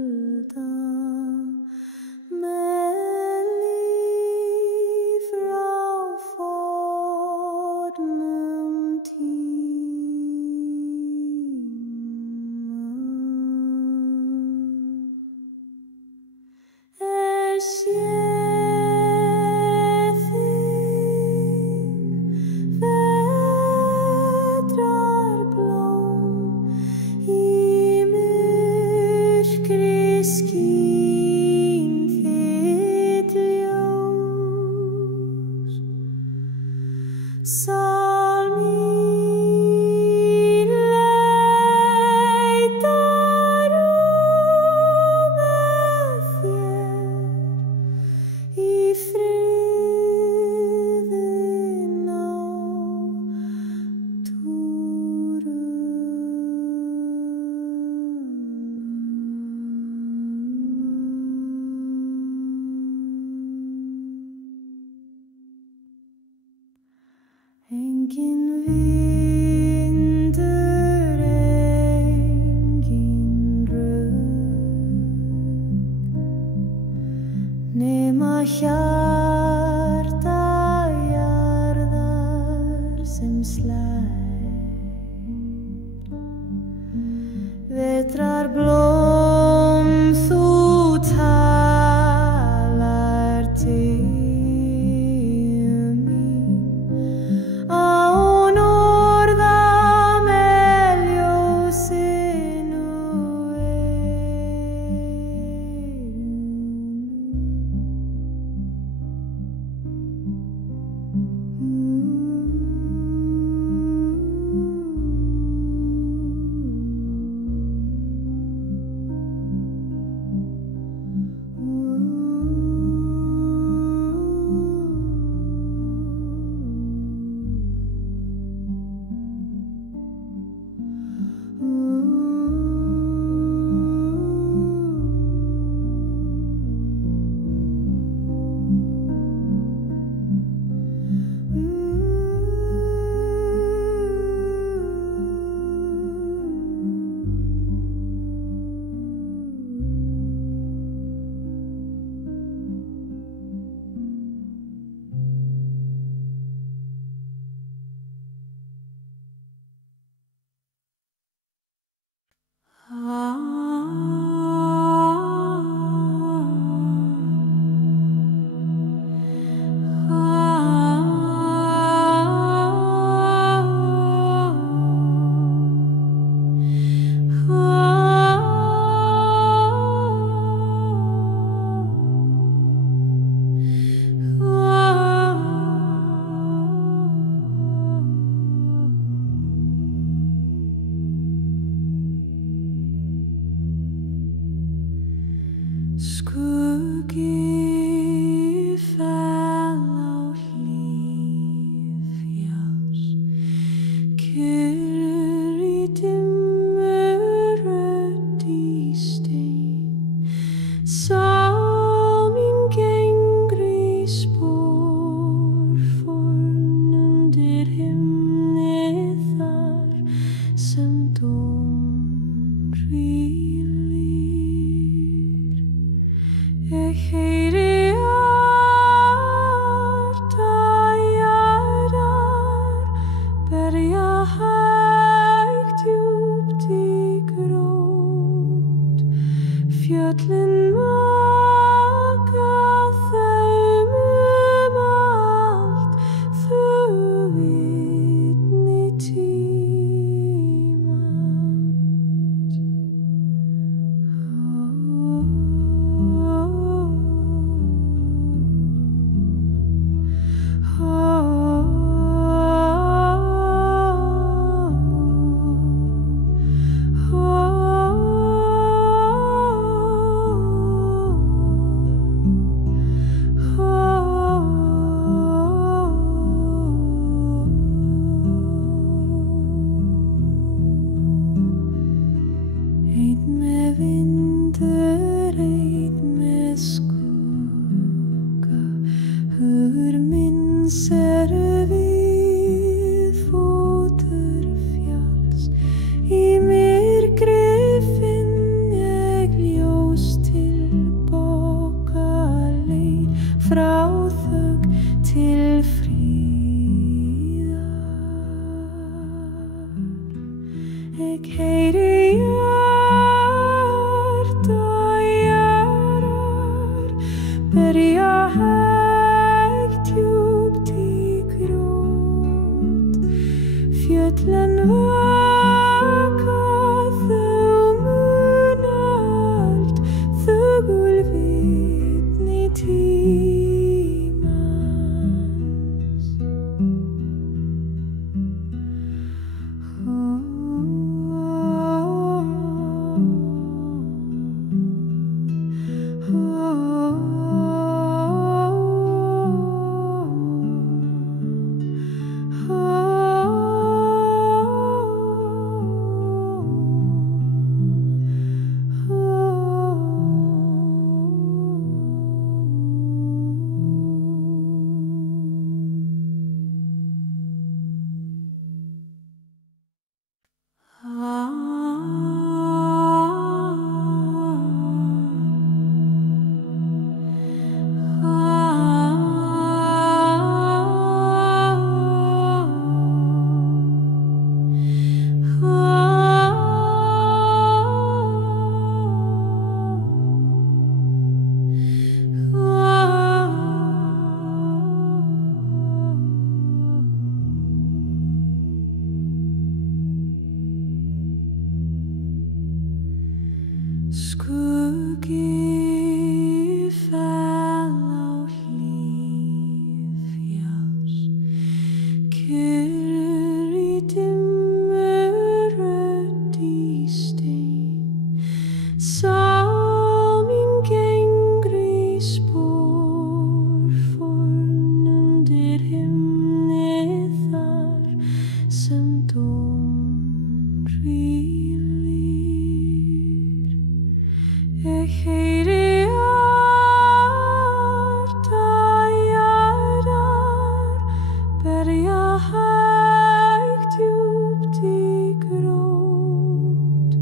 Skuggi fell á hlíð fjalls, kyrr í dimmu rödd í stein. Sá mín gengur í spor fornundir himni þar sem dóm hvílir. Ég heyri hjarta jarðar berja hægt djúpt í grót.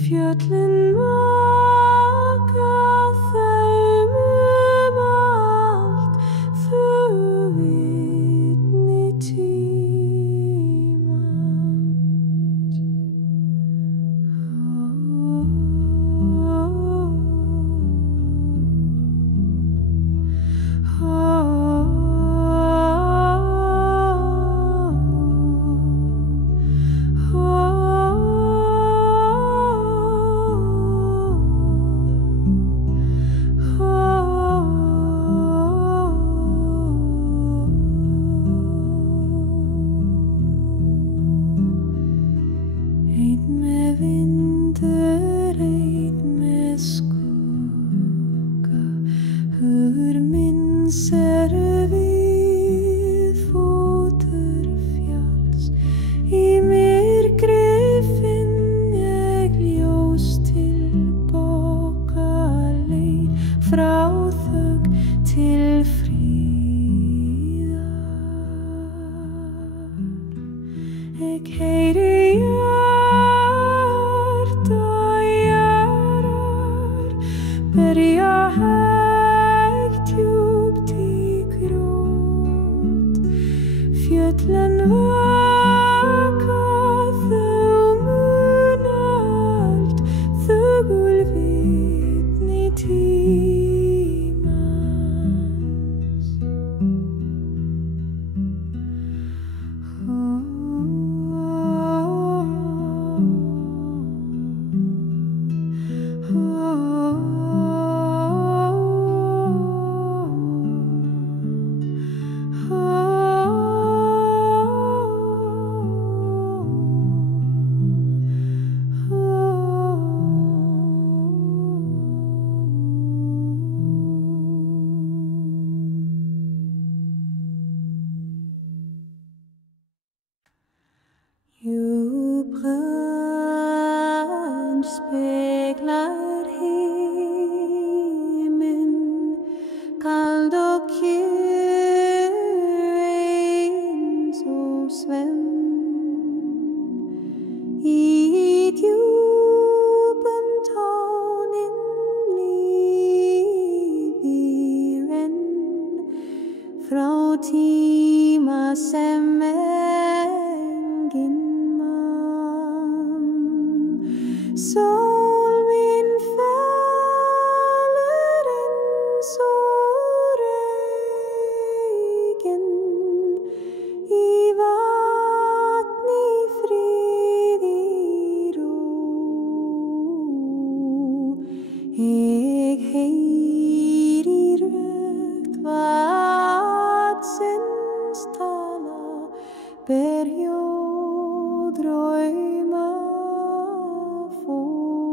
Fjöllin maka þeim allt, þau vitni tímans. Einn með vindur, einn með skugga, hugur minn ser við fótur fjalls. Í myrkri finn ég ljós tilbaka leið, frá þögn til fríðar. Ég heyri hjarta jarðar berja hægt djúpt í grót. Fjöllin vaka þau allt, þögul vitni tímans. Djúpgrönn speglar himin, kald og kyrr eins og svefn. Í djúpum tóninn lífi renn, frá tíma sem enginn man. Sól mín fellur eins og regn, í vatni friði ró. Ég heyri rödd vatnsins tala, ber hljóð drauma fólks.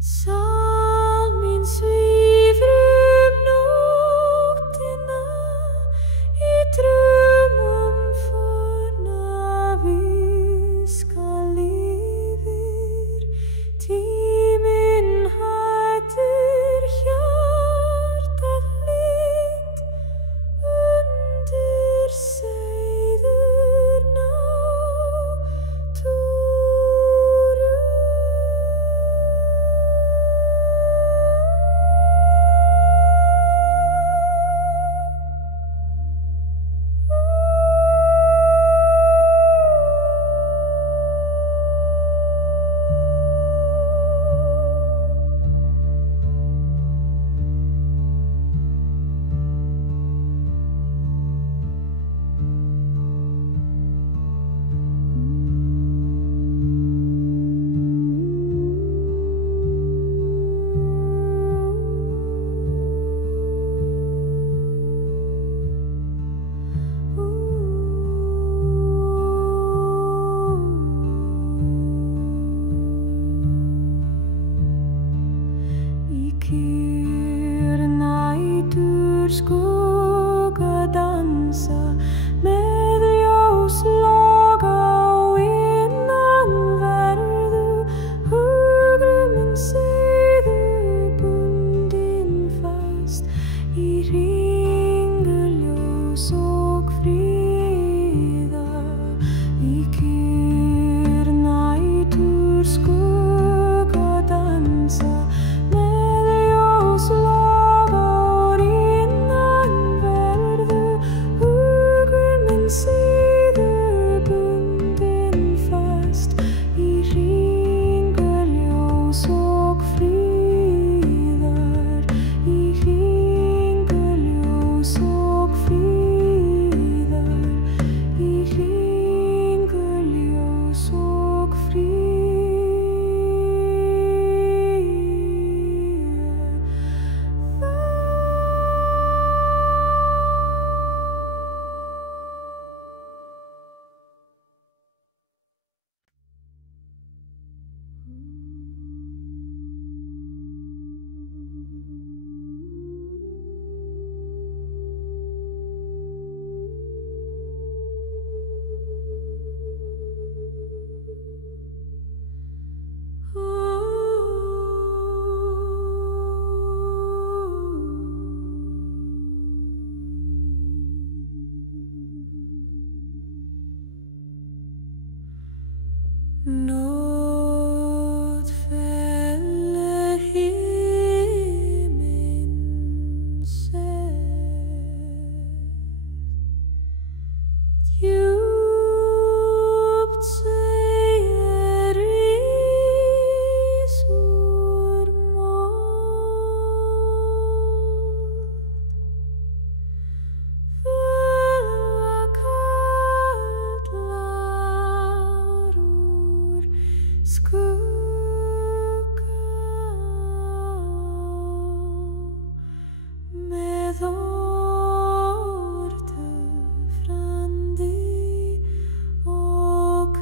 Sál mín svífur nóttina í draumum forna viska lifir. Tíminn hættir hjartað lit undir seiður náttúru. Kyrr nætur skugga dansa með ljós loga á innanverðu hugrum minn seiður bundinn fast í ringuljós og friðar. Í kyrr nætur skugga dansa Nótt fellur himinn sett, djúpt segir rís úr mold, fölva kallar úr skugga með orðdöfrandi og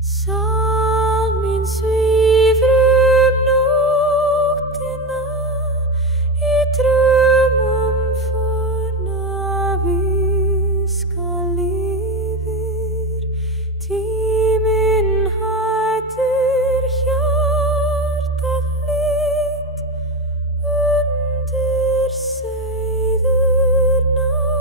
sál mín svífur nóttina í draumum forna viska lifir. Tíminn hættir hjartað lit undir seiður náttúru.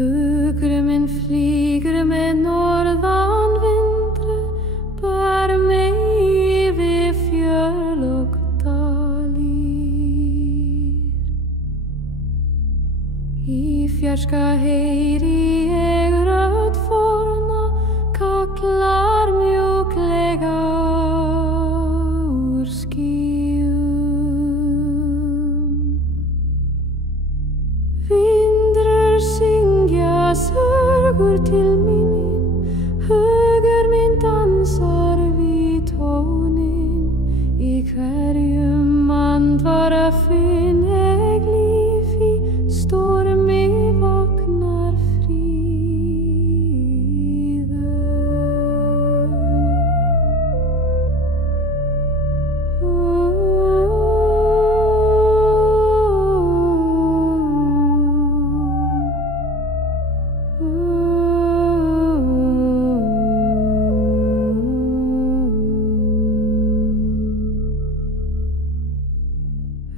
Hugrið minn flýgur með norðan vindru, bar mig yfir fjöll og dalir. Í fjarska heyri ég rödd forna, kallar mjúklega úr skýjum. Vindrur syngja sögur til mín, hugur minn dansar við tónin. Í hverjum andvara finn ég líf, í stormi vaknar fríður.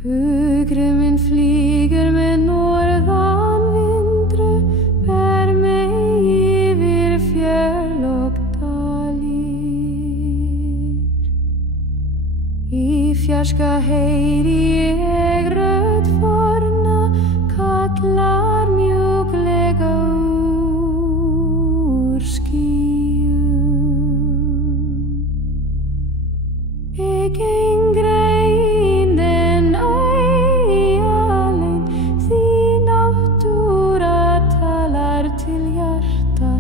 Hugrið minn flýgur með norðan vindru, ber mig yfir fjöll og dalir. Í fjarska heyri ég rödd forna, kallar mjúklega úr skýjum. Ég geng rein den alein, þín náttúra talar til hjarta.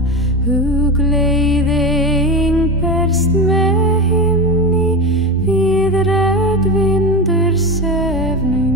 Hugleiðing berst með himni, við rödd vindur sefnum.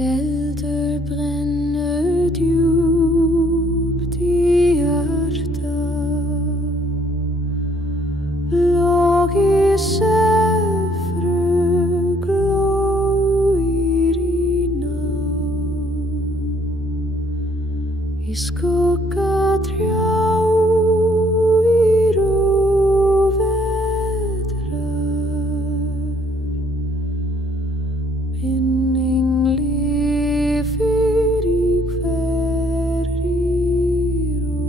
Heldur brennur djúpt í hjarta, log í sefru glóir í nátt, í skugga trjá í róvedrar, minning lifir í hverri ró.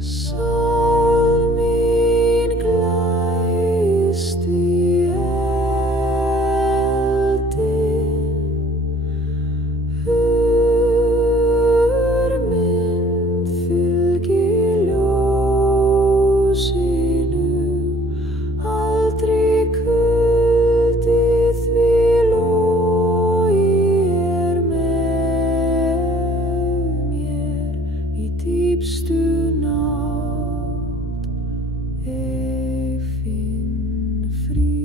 Sál mín glæst í eldinn, hurmynd fylgir ljósinu, aldrei kuldi því logi með mér í dýpstu nátt, ég finn frið.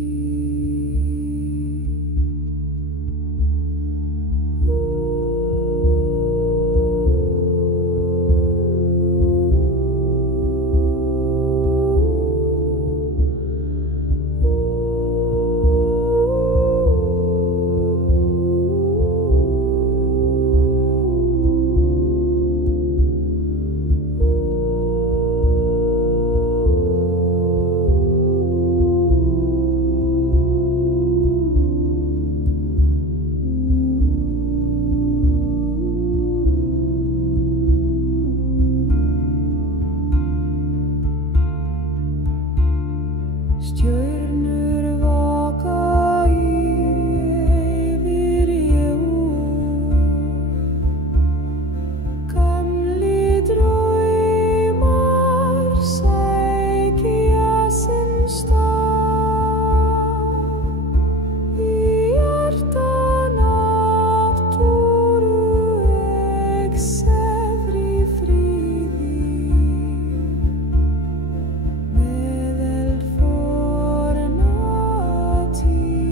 Stjörnur vaka yfir jörð, gamlir draumar sækja sinn stað, í hjarta náttúru sefr í fríði, meðal forna tíð.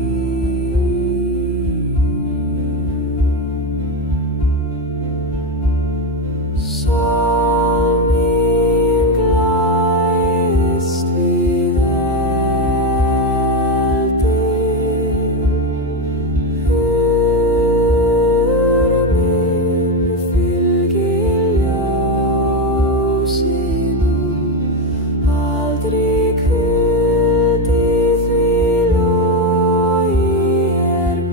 Sál mín glæst í eldinn, hurmynd fylgir ljósinu, aldrei kuldi því logi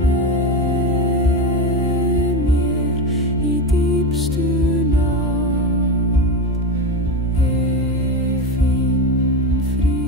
með mér í dýpstu nátt, ég finn frið.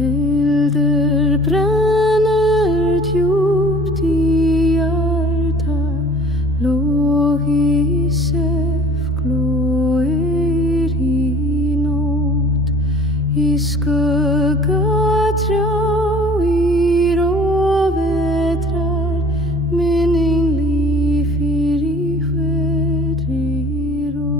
Heldur brennur djúpt í hjarta, log í sef glóir í nótt, í skugga trjá í róvedrar, minning lifir í hverri rót.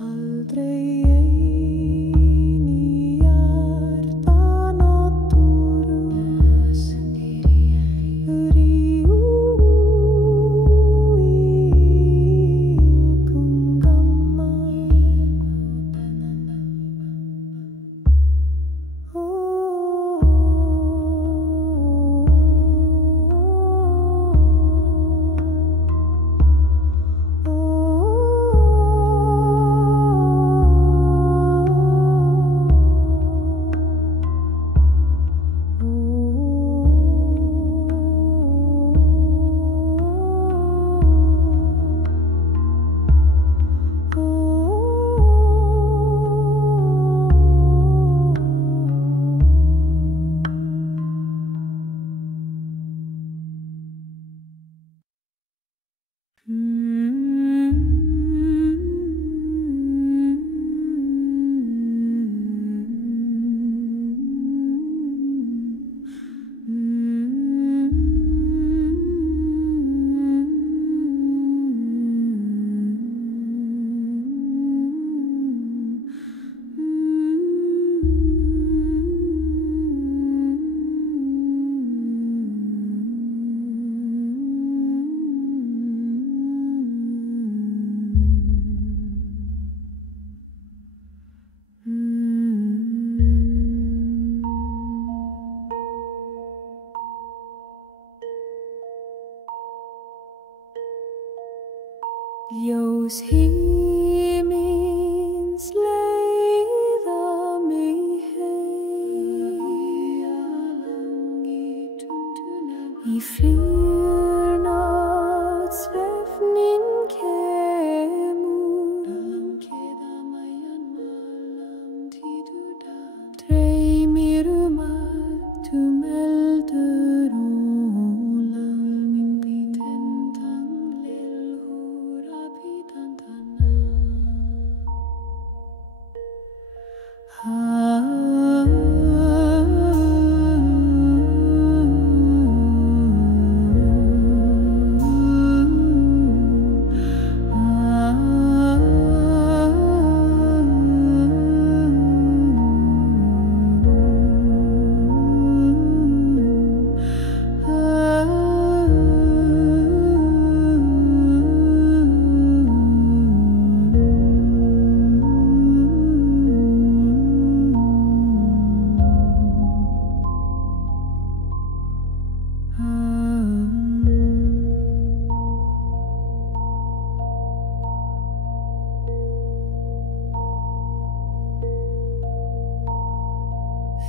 Aldrei flyrnadssvefnin kemur dreymir allt eldur og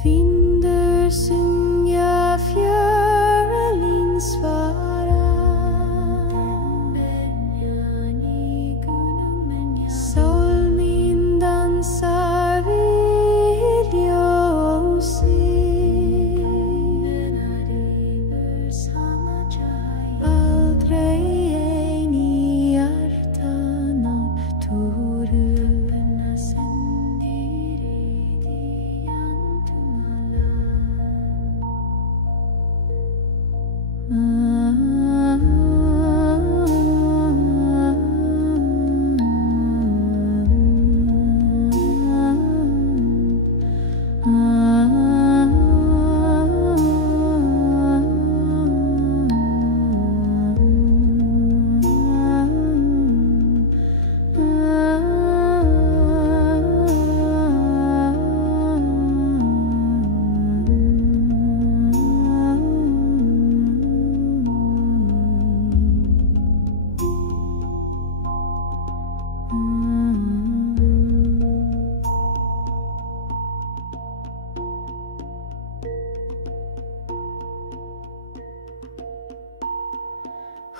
Vindur syngja fjörelin svara Sól mín dansar við ljósið Aldrei ein í hjarta náttúru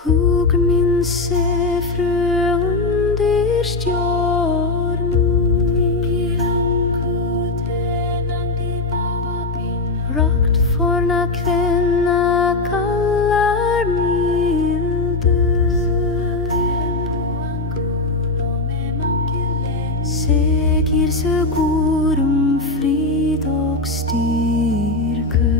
Hugur minn sé frö undir stjörnum Rakt forna kvinna kallar mildur Segir sögur frið og styrku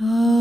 Oh